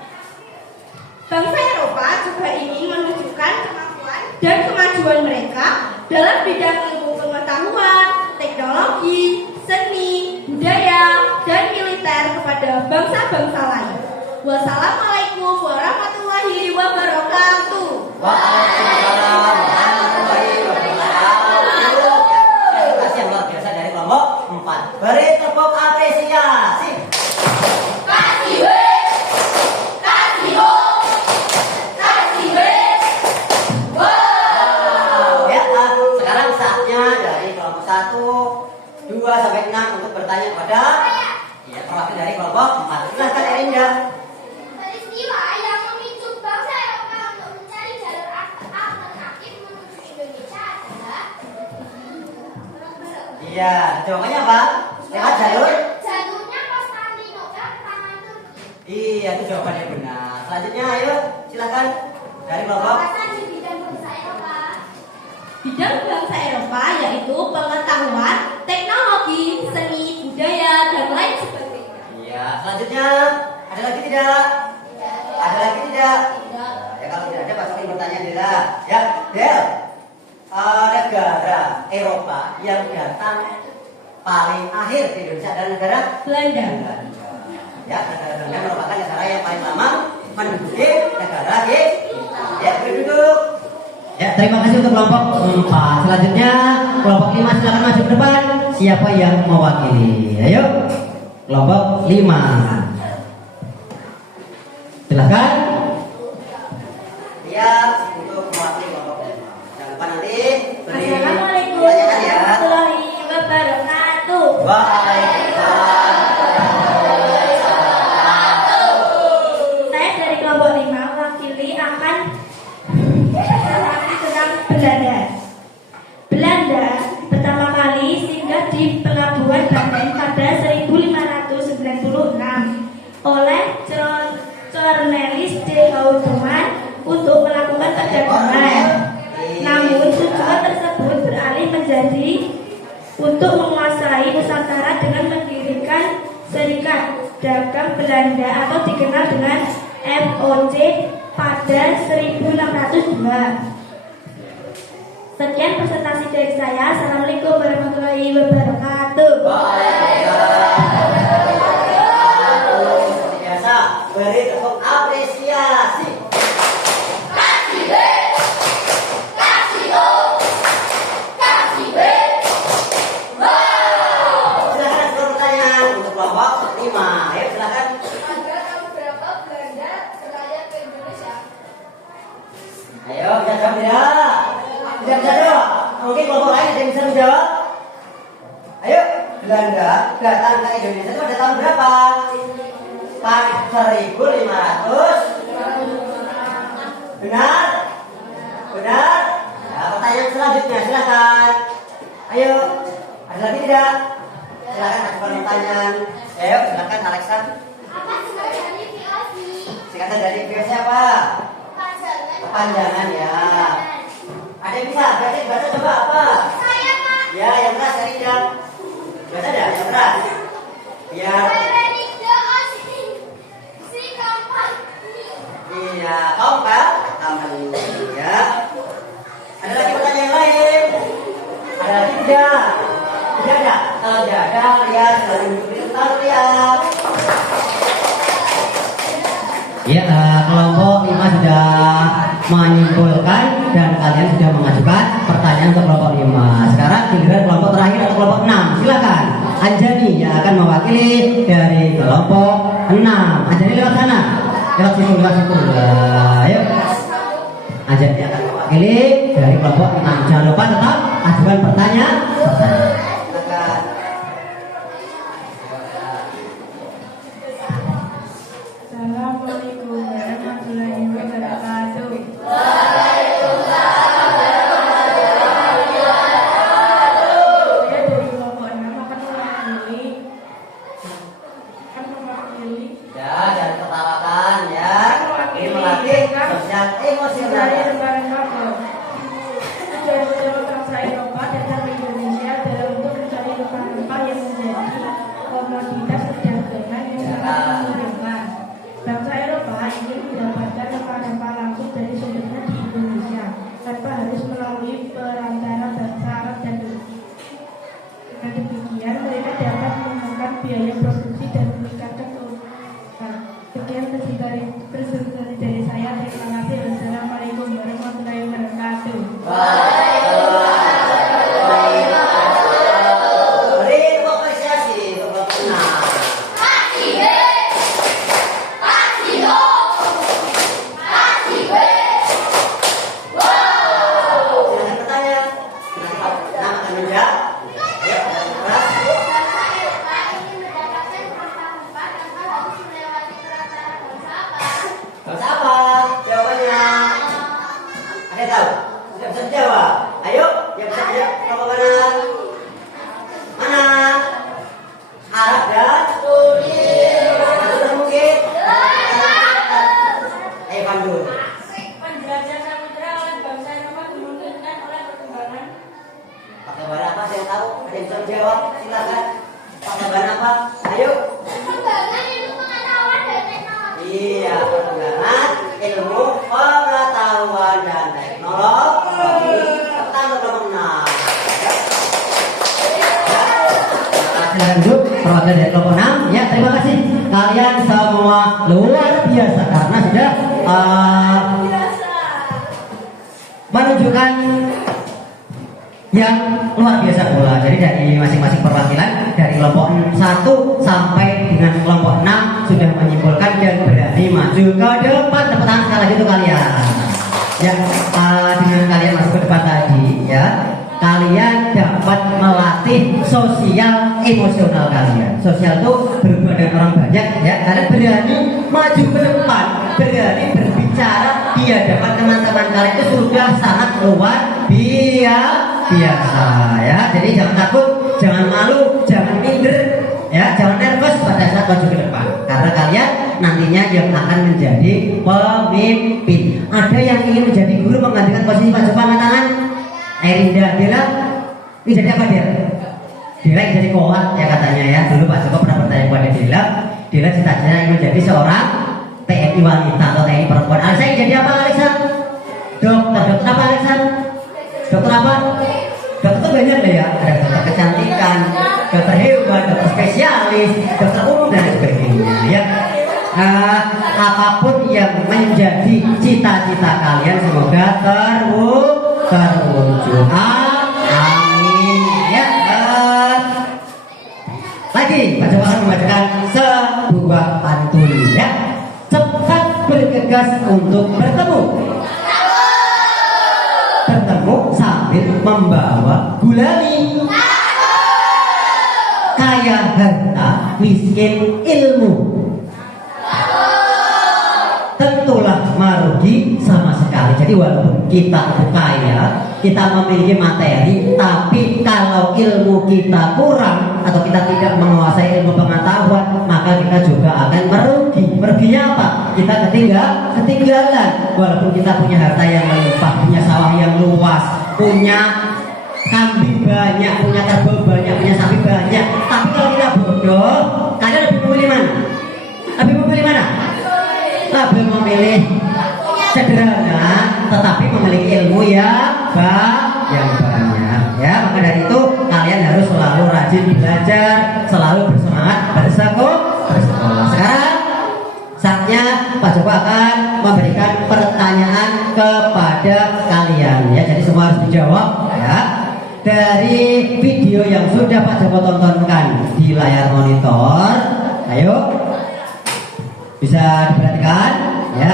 Bangsa Eropa juga ingin menunjukkan kemampuan dan kemajuan mereka dalam bidang ilmu pengetahuan, teknologi, seni, budaya, dan militer kepada bangsa-bangsa lain. Wassalamualaikum warahmatullahi wabarakatuh. Waalaikumsalam warahmatullahi wabarakatuh. Presentasi yang luar biasa dari kelompok 4. Beri tepuk apresiasi. Wow. Ya, sekarang saatnya dari kelompok 1, 2 sampai 6 untuk bertanya kepada perwakilan dari kelompok 4. Silakan Erinda. Peristiwa yang memicu bangsa Eropa untuk mencari jalur alternatif menuju Indonesia adalah Iya, jawabannya apa? Lewat jalur? jatuhnya Konstantinopel ke tangan Turki. Iya, itu jawabannya benar. Selanjutnya, ayo silakan dari kelompok. Alasan di bidang bangsa Eropa. Bidang bangsa Eropa yaitu pengetahuan, teknologi, seni, budaya, dan lain sebagainya. Iya, selanjutnya ada lagi tidak? Ada lagi tidak? Ya kalau tidak ada, Pak Sokin bertanya Dela. Ya, Del. Negara Eropa yang datang paling akhir di Indonesia adalah negara Belanda. Ya, negara Belanda merupakan negara yang paling lama menduduki negara kita. Ya, berduduk. Ya, terima kasih untuk kelompok 4. Selanjutnya kelompok 5 silakan maju ke depan. Siapa yang mewakili? Ayo, kelompok 5. Silakan. Ya, untuk mewakili kelompok 5. Jangan lupa nanti beri Assalamualaikum pertanyaan ya. warahmatullahi wabarakatuh. Waalaikumsalam. Saya dari kelompok 5 mewakili akan tentang Belanda. Belanda pertama kali singgah di pelabuhan Banten pada Cornelis de Houdeman untuk melakukan perdagangan. Namun tujuan tersebut beralih menjadi untuk menguasai Nusantara dengan mendirikan Serikat Dagang Belanda atau dikenal dengan MOC pada 1602. Sekian presentasi dari saya. Assalamualaikum warahmatullahi wabarakatuh. Seperti biasa, beri tepuk apresiasi. Silakan ada pertanyaan untuk kelompok 5. Ayo silakan. Anda tahu berapa Belanda berlayar ke Indonesia? Ayo bisa jawab tidak? Tidak bisa jawab. Mungkin kelompok lain ada yang bisa menjawab. Ayo, Belanda datang ke Indonesia itu pada tahun berapa? Tahun 1500. Benar? Benar? Nah, pertanyaan selanjutnya silakan. Ayo, ada lagi tidak? Silakan ada pertanyaan. Ayo, silakan Alexa. Apa singkat dari VOC? Singkatan dari VOC apa? Panjangan. Kepanjangan ya. Ada yang bisa? Berarti baca coba apa? Saya Pak. Ya, yang keras ya tidak. Baca ada yang keras. Ya. Veronica Osi. Si Company. Iya, kompak. Company ya. Ada lagi pertanyaan lain? Ada lagi tidak? Tidak ada. Kalau tidak ada, lihat selalu duduk lihat. Ya, kelompok 5 sudah menyimpulkan dan kalian sudah mengajukan pertanyaan untuk kelompok 5. Sekarang giliran kelompok terakhir atau kelompok 6. Silakan. Anjani yang akan mewakili dari kelompok 6. Anjani lewat sana. Lewat situ. Ayo. Anjani akan mewakili dari kelompok 6. Jangan lupa tetap ajukan pertanyaan. Silakan. Assalamualaikum warahmatullahi wabarakatuh. Saya dari kelompok 6 akan mewakili Ya, jangan tertawakan ya. Ini melatih sosial emosional. dari lembaga kapal. Tujuan utama bangsa Eropa datang ke Indonesia adalah untuk mencari rempah-rempah yang menjadi komoditas perdagangan yang sangat menguntungkan. Bangsa Eropa ingin mendapatkan rempah-rempah langsung dari sumbernya di Indonesia tanpa harus melalui perantara bangsa Arab dan Turki. Dengan demikian, mereka dapat menghemat biaya produksi dan meningkatkan keuntungan. Sekian presentasi dari saya. Terima kasih. Wassalamualaikum warahmatullahi wabarakatuh. Beri tepuk apresiasi untuk kelompok 6. Silakan bertanya. Nanti Pak akan menjawab. Ayo, keras. Bangsa Eropa ingin mendapatkan rempah-rempah tanpa harus melewati perantara bangsa apa? Bangsa apa? Jawabannya. Ada yang tahu? Sudah bisa dijawab. Ayo, yang bisa dijawab kelompok mana? Mana? Arab dan Sudah mungkin. Ayo Pandu. Penjelasan samudera oleh bangsa Eropa dimungkinkan oleh perkembangan Pakai bahan apa? Saya tahu. Ada yang bisa menjawab? Silakan. Pakai bahan apa? Ayo. Perkembangan ilmu pengetahuan dan teknologi. Iya, perkembangan ilmu pengetahuan dan teknologi. Tepuk untuk kelompok 6. Lanjut, perwakilan dari kelompok 6. Ya, terima kasih. Kalian semua luar biasa karena sudah menunjukkan yang luar biasa pula. Jadi dari masing-masing perwakilan dari kelompok 1 sampai dengan kelompok 6 sudah menyimpulkan dan berani maju ke depan. Tepuk tangan sekali lagi untuk kalian. Ya, dengan kalian masuk ke depan tadi, ya, kalian dapat melatih sosial emosional kalian. Sosial itu berhubungan dengan orang banyak, ya. Kalian berani maju ke depan, berani berbicara di hadapan teman-teman kalian itu sudah sangat luar biasa, ya. Jadi jangan takut, jangan malu, jangan minder, ya. Jangan nervous. pada saat maju ke depan. Karena kalian nantinya yang akan menjadi pemimpin. Ada yang ingin menjadi guru menggantikan posisi Pak Joko, angkat tangan. Erinda, Dela, ini jadi apa dia? Dela yang jadi koat ya katanya ya. Dulu Pak Joko pernah bertanya kepada Dela. Dela cita-citanya ingin menjadi seorang TNI wanita atau TNI perempuan. Alexa ingin jadi apa Alexa? Dokter. Dokter apa Alexa? Dokter apa? Dokter banyak deh ya. Ada dokter kecantikan, dokter hewan, dokter spesialis, dokter umum dan sebagainya ya. Apapun yang menjadi cita-cita kalian semoga terwujud. Amin ya. Lagi Pak Joko akan membacakan sebuah pantun ya. Cepat bergegas untuk bertemu. Bertemu sambil membawa gulali. Kaya harta, miskin ilmu. Tentulah merugi sama sekali. Jadi walaupun kita kaya, kita memiliki materi, tapi kalau ilmu kita kurang atau kita tidak menguasai ilmu pengetahuan, maka kita juga akan merugi. Meruginya apa? Kita ketinggalan. Walaupun kita punya harta yang melimpah, punya sawah yang luas, punya kambing banyak, punya kerbau banyak, punya sapi banyak, tapi kalau kita bodoh, kalian lebih memilih mana? Lebih memilih mana? Lebih memilih sederhana, tetapi memiliki ilmu yang banyak. Ya, maka dari itu kalian harus selalu rajin belajar, selalu bersemangat bersekolah. Sekarang saatnya Pak Joko akan memberikan pertanyaan kepada kalian. Ya, jadi semua harus dijawab. Ya, dari video yang sudah Pak Joko tontonkan di layar monitor, ayo bisa diperhatikan. Ya.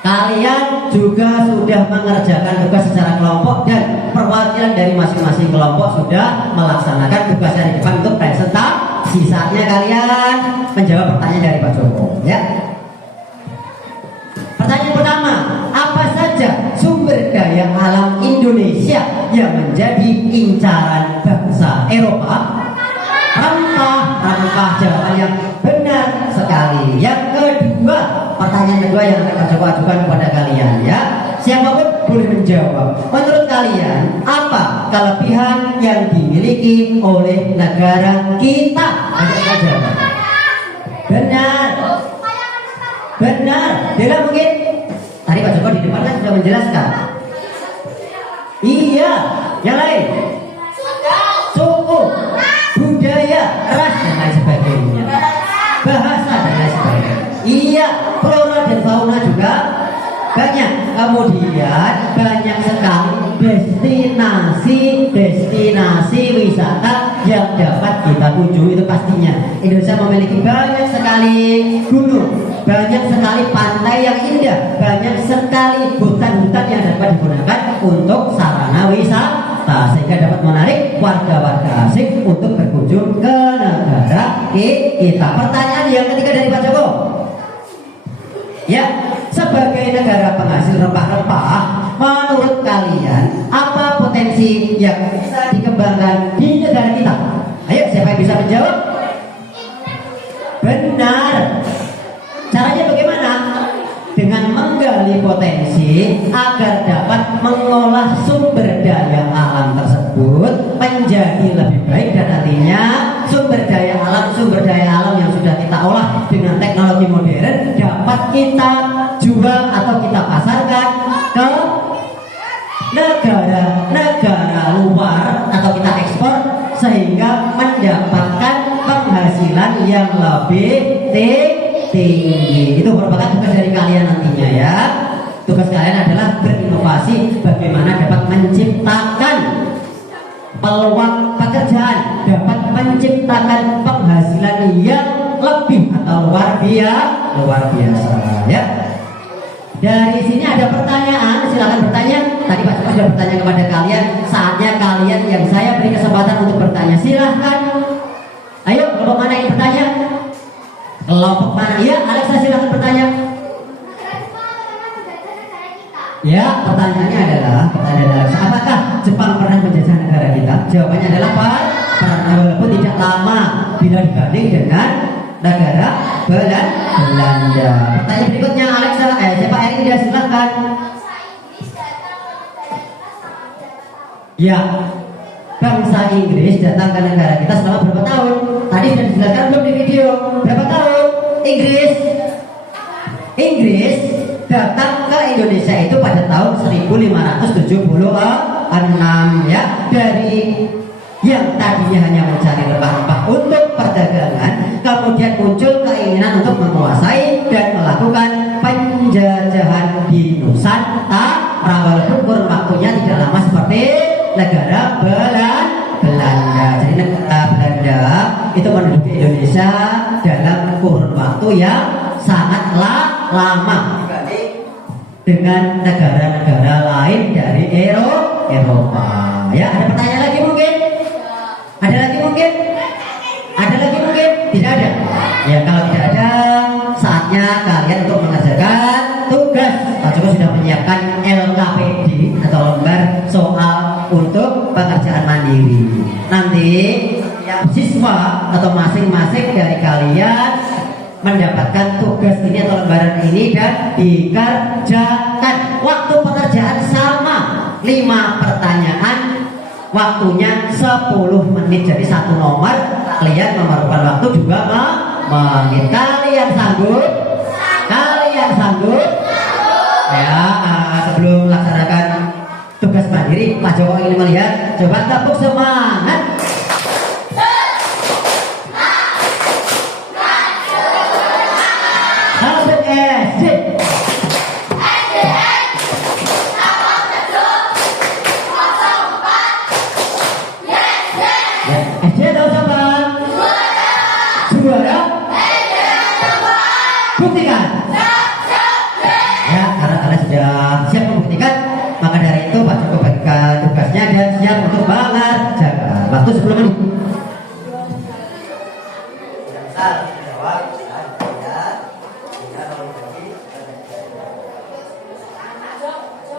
Kalian juga sudah mengerjakan tugas secara kelompok dan perwakilan dari masing-masing kelompok sudah melaksanakan tugasnya di depan untuk presentasi. Saatnya kalian menjawab pertanyaan dari Pak Joko. Ya. Pertanyaan pertama, apa saja sumber daya alam Indonesia yang menjadi incaran bangsa Eropa? Rempah, jawaban yang benar sekali. Yang kedua, pertanyaan kedua yang akan Joko ajukan kepada kalian ya. Siapapun boleh menjawab. Menurut kalian, apa kelebihan yang dimiliki oleh negara kita? Benar. Dela mungkin tadi Pak Joko di depan kan sudah menjelaskan. Iya, yang lain. Suku, budaya, ras dan lain sebagainya. Bahasa dan lain sebagainya. Iya, flora dan fauna juga banyak. Kemudian banyak sekali destinasi wisata yang dapat kita kunjungi, itu pastinya. Indonesia memiliki banyak sekali gunung, banyak sekali pantai yang indah, banyak sekali hutan-hutan yang dapat digunakan untuk sarana wisata, sehingga dapat menarik warga-warga asing untuk berkunjung ke negara kita. Pertanyaan yang ketiga dari Pak Joko. Ya, sebagai negara penghasil rempah-rempah, menurut kalian apa potensi yang bisa dikembangkan di negara kita? Ayo, siapa yang bisa menjawab? Benar. Caranya bagaimana? Dengan menggali potensi agar dapat mengolah sumber daya alam tersebut menjadi lebih baik, dan nantinya sumber daya alam yang sudah kita olah dengan teknologi modern dapat kita jual atau kita pasarkan ke negara luar atau kita ekspor, sehingga mendapatkan penghasilan yang lebih tinggi. Itu merupakan tugas dari kalian nantinya ya. Tugas kalian adalah berinovasi bagaimana dapat menciptakan peluang pekerjaan, dapat menciptakan penghasilan yang lebih atau luar biasa ya. Dari sini ada pertanyaan, silakan bertanya. Tadi Pak Joko sudah bertanya kepada kalian, saatnya kalian yang saya beri kesempatan untuk bertanya. Silahkan. Ayo, kelompok mana yang bertanya? Kelompok mana? Ya, Alexa silahkan bertanya. Ya, pertanyaannya adalah, apakah Jepang pernah menjajah negara kita? Jawabannya adalah walaupun tidak lama bila dibanding dengan negara Belanda. Pertanyaan berikutnya Alexa, siapa Erinda silahkan. Bangsa Inggris datang ke negara kita selama berapa tahun? Ya, bangsa Inggris datang ke negara kita selama berapa tahun? Tadi sudah dijelaskan belum di video? Berapa tahun? Inggris datang ke Indonesia itu pada tahun 1576 ya. Dari yang tadinya hanya mencari rempah-rempah untuk perdagangan, kemudian muncul keinginan untuk menguasai dan melakukan penjajahan di Nusantara, walaupun kurun waktunya tidak lama seperti negara Belanda. Jadi negara Belanda itu menduduki Indonesia dalam kurun waktu yang sangatlah lama dibanding dengan negara-negara lain dari Eropa. Ya, ada pertanyaan lagi mungkin? Ada lagi mungkin? Ada lagi mungkin? Tidak ada. Ya, kalau tidak ada, saatnya kalian untuk mengerjakan tugas. Pak Joko sudah menyiapkan LKPD atau lembar soal untuk pekerjaan mandiri. Nanti yang siswa atau masing-masing dari kalian mendapatkan tugas ini atau lembaran ini dan dikerjakan. Waktu pekerjaan sama, 5 pertanyaan, waktunya 10 menit. Jadi satu nomor kalian memerlukan waktu 2 menit. Kalian sanggup? Kalian sanggup? Ya, sebelum melaksanakan tugas mandiri, Pak Joko ingin melihat. Coba tepuk semangat. Langsung SD. SD tahu siapa? Juara. Buktikan. Ya, karena kalian sudah siap membuktikan, maka dari itu Pak Joko bagikan tugasnya dan siap untuk mengerjakan. Waktu 10 menit.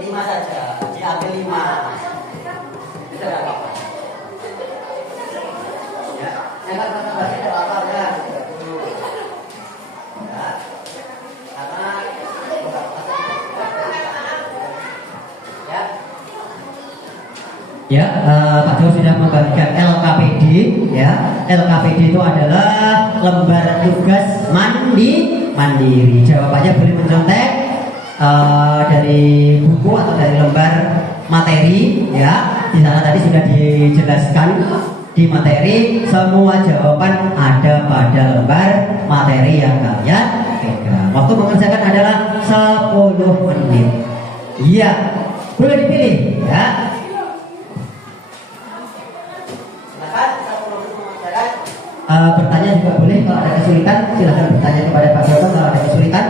Lima saja, diambil 5. Bisa nggak apa-apa? Ya, jangan konsentrasi tidak apa-apa ya. Ya, karena ya, Pak Joko sudah membagikan LKPD ya. LKPD itu adalah lembar tugas mandiri. Jawabannya boleh mencontek dari buku atau dari lembar materi ya. Di sana tadi sudah dijelaskan di materi, semua jawaban ada pada lembar materi yang kalian pegang. Waktu mengerjakan adalah 10 menit. Iya, boleh dipilih ya. Bertanya juga boleh. Kalau ada kesulitan silahkan bertanya kepada Pak Joko kalau ada kesulitan.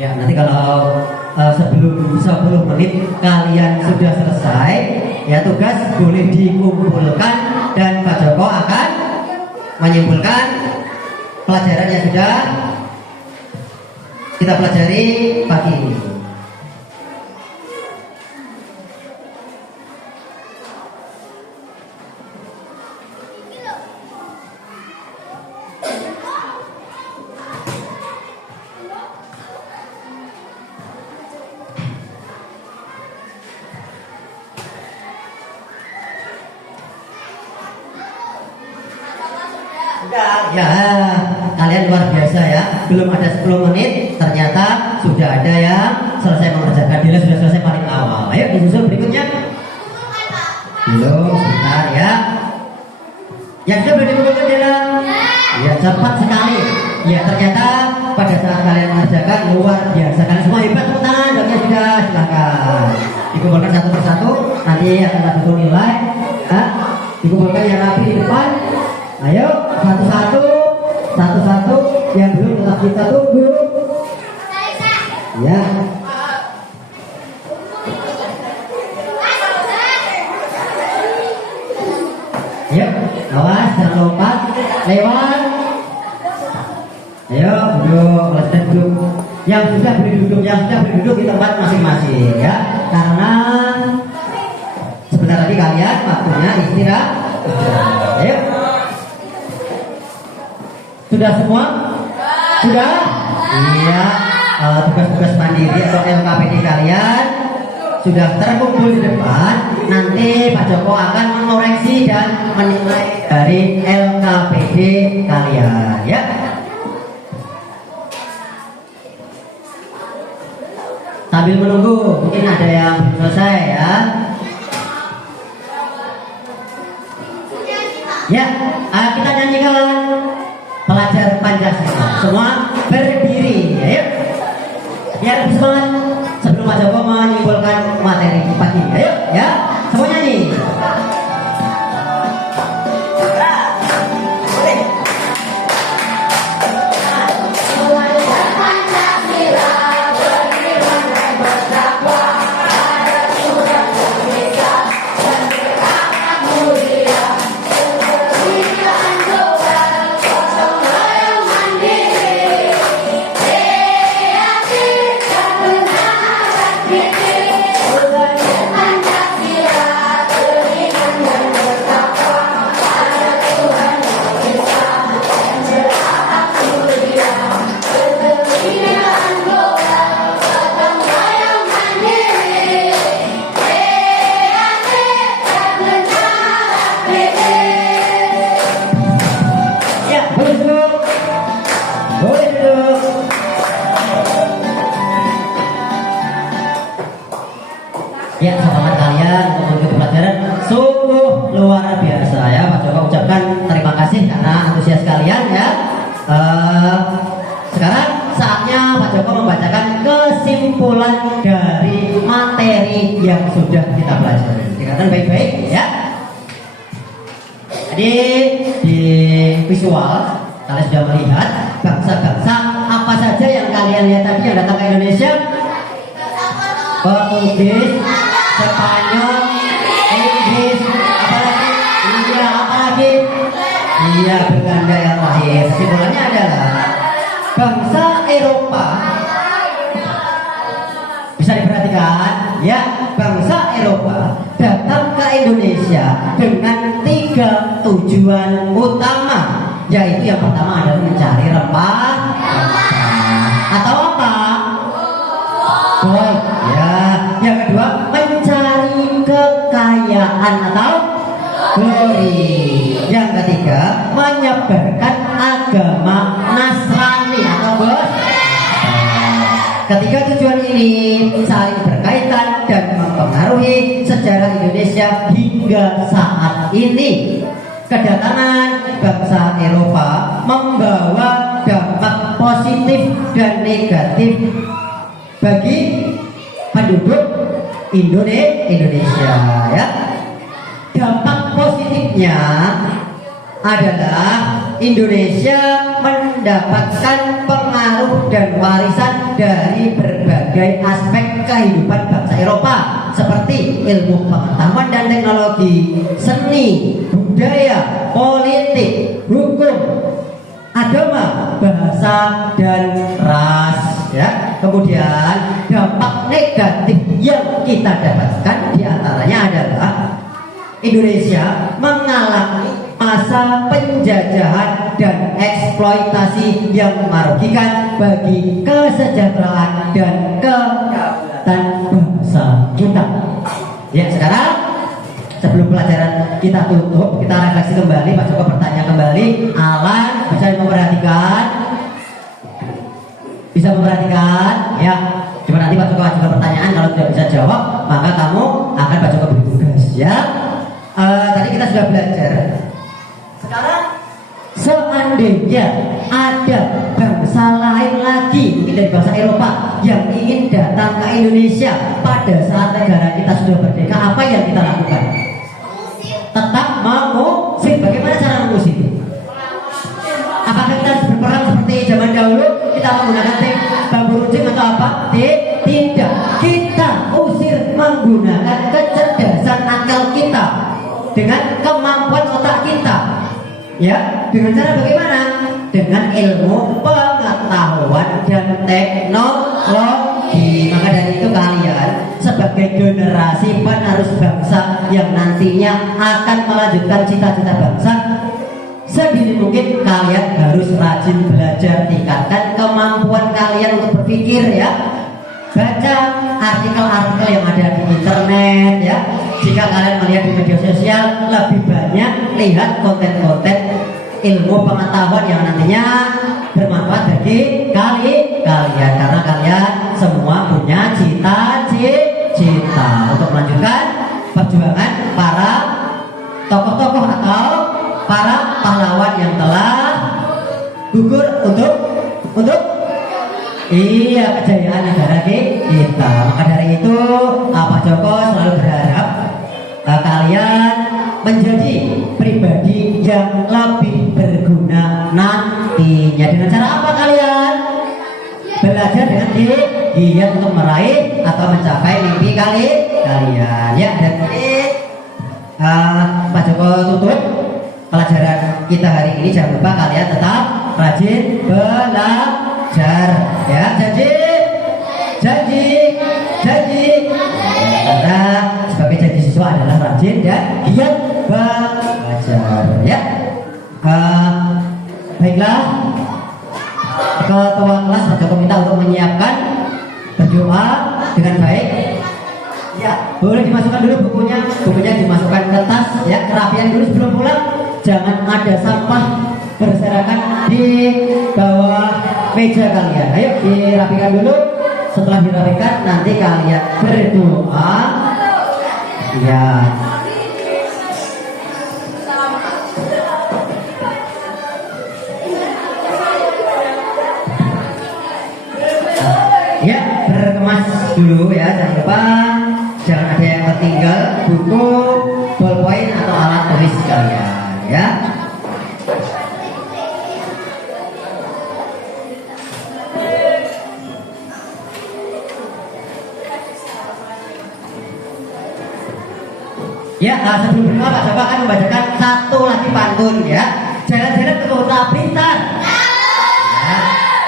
Ya, nanti kalau sebelum 10 menit kalian sudah selesai, ya tugas boleh dikumpulkan dan Pak Joko akan menyimpulkan pelajaran yang sudah kita pelajari pagi ini. Ya, kalian luar biasa ya. Belum ada 10 menit, ternyata sudah ada yang selesai mengerjakan. Dia sudah selesai paling awal. Ayo disusul berikutnya. Belum, sebentar ya. Yang sudah boleh dikumpulkan dia. Ya, cepat sekali. Ya, ternyata pada saat kalian mengerjakan luar biasa. Kalian semua hebat, tepuk tangan. Doknya sudah, silakan. Dikumpulkan satu persatu. Nanti akan ada nilai. Ya. Dikumpulkan yang rapi di depan. Ayo. Satu-satu, satu-satu yang belum tetap kita tunggu. Ya. Yuk, awas jangan lompat, lewat. Ayo duduk, let's duduk. Yang sudah berduduk di tempat masing-masing ya. Karena sebentar lagi kalian waktunya istirahat. Ayo. Sudah semua? Sudah? Iya. Tugas-tugas mandiri atau LKPD kalian sudah terkumpul di depan. Nanti Pak Joko akan mengoreksi dan menilai dari LKPD kalian ya. Sambil menunggu, mungkin ada yang belum selesai ya. Ya, kita nyanyikan pelajar Pancasila. Semua berdiri, ayo. Biar lebih semangat sebelum Pak Joko menyimpulkan materi pagi. Ayo, ya, semua nyanyi. Ya, selamat kalian untuk mengikuti pelajaran sungguh luar biasa ya. Pak Joko ucapkan terima kasih karena antusias kalian ya. Sekarang saatnya Pak Joko membacakan kesimpulan dari materi yang sudah kita pelajari. Dengarkan baik-baik ya. Jadi di visual kalian sudah melihat bangsa-bangsa apa saja yang kalian lihat tadi yang datang ke Indonesia. Portugis, Spanyol, Inggris, apalagi? Iya, Belanda yang lahir. Kesimpulannya adalah bangsa Eropa. Bisa diperhatikan, ya, bangsa Eropa datang ke Indonesia dengan 3 tujuan utama, yaitu yang pertama adalah mencari rempah atau apa? Gold, ya. Yang kedua mencari kekayaan atau glory. Yang ketiga menyebarkan agama Nasrani atau bos. Ketiga tujuan ini saling berkaitan dan mempengaruhi sejarah Indonesia hingga saat ini. Kedatangan bangsa Eropa membawa dampak positif dan negatif bagi penduduk Indonesia ya. Dampak positifnya adalah Indonesia mendapatkan pengaruh dan warisan dari berbagai aspek kehidupan bangsa Eropa seperti ilmu pengetahuan dan teknologi, seni, budaya, politik, hukum, agama, bahasa, dan ras ya. Kemudian dampak negatif yang kita dapatkan diantaranya adalah Indonesia mengalami masa penjajahan dan eksploitasi yang merugikan bagi kesejahteraan dan kedaulatan bangsa kita. Ya, sekarang sebelum pelajaran kita tutup, kita refleksi kembali. Pak Joko bertanya kembali. Alan bisa memperhatikan? Bisa memperhatikan? Ya. Cuma nanti Pak Joko ajukan pertanyaan. Kalau tidak bisa jawab, maka kamu akan Pak Joko beri tugas. Ya. Tadi kita sudah belajar. Sekarang seandainya ada bangsa lain lagi, mungkin dari bangsa Eropa, yang ingin datang ke Indonesia pada saat negara kita sudah merdeka, apa yang kita lakukan? Tetap mengusir. Bagaimana cara mengusir? menggunakan bambu runcing atau apa? Tidak. Kita usir menggunakan kecerdasan akal kita dengan kemampuan otak kita. Ya, dengan cara bagaimana? Dengan ilmu pengetahuan dan teknologi. Maka dari itu kalian sebagai generasi penerus bangsa yang nantinya akan melanjutkan cita-cita bangsa, sedini mungkin kalian harus rajin belajar, tingkatkan kemampuan kalian untuk berpikir ya. Baca artikel-artikel yang ada di internet ya. Jika kalian melihat di media sosial, lebih banyak lihat konten-konten ilmu pengetahuan yang nantinya bermanfaat bagi kalian, karena kalian semua punya cita-cita untuk melanjutkan perjuangan para tokoh-tokoh atau para pahlawan yang telah gugur untuk kejayaan negara kita. Maka dari itu Pak Joko selalu berharap kalian menjadi pribadi yang lebih berguna nantinya. Dengan cara apa kalian? Belajar dengan giat untuk meraih atau mencapai mimpi kalian. Ya, dan Pak Joko tutup pelajaran kita hari ini. Jangan lupa kalian tetap rajin belajar ya. Janji karena sebagai janji siswa adalah rajin dan giat belajar ya. Baiklah, ketua kelas Pak Joko minta untuk menyiapkan berdoa dengan baik ya. Boleh dimasukkan dulu bukunya dimasukkan ke tas ya, kerapian dulu sebelum pulang. Jangan ada sampah berserakan di bawah meja kalian. Ayo dirapikan dulu. Setelah dirapikan nanti kalian berdoa ya. Ya, berkemas dulu ya. Jangan lupa jangan ada yang tertinggal buku, ballpoint atau alat tulis kalian ya. Ya, sebelum berdoa Pak Joko akan membacakan satu lagi pantun ya. Jalan-jalan ke kota Blitar ya.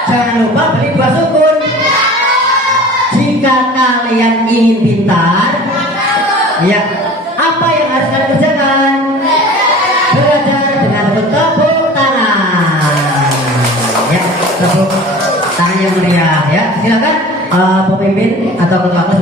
Jangan lupa beli buah sukun. Jika kalian ingin pintar ya, apa yang harus kalian kerjakan? Belajar dengan tepuk tangan ya, tepuk tangan yang meriah ya. Silakan pemimpin atau ketua kelas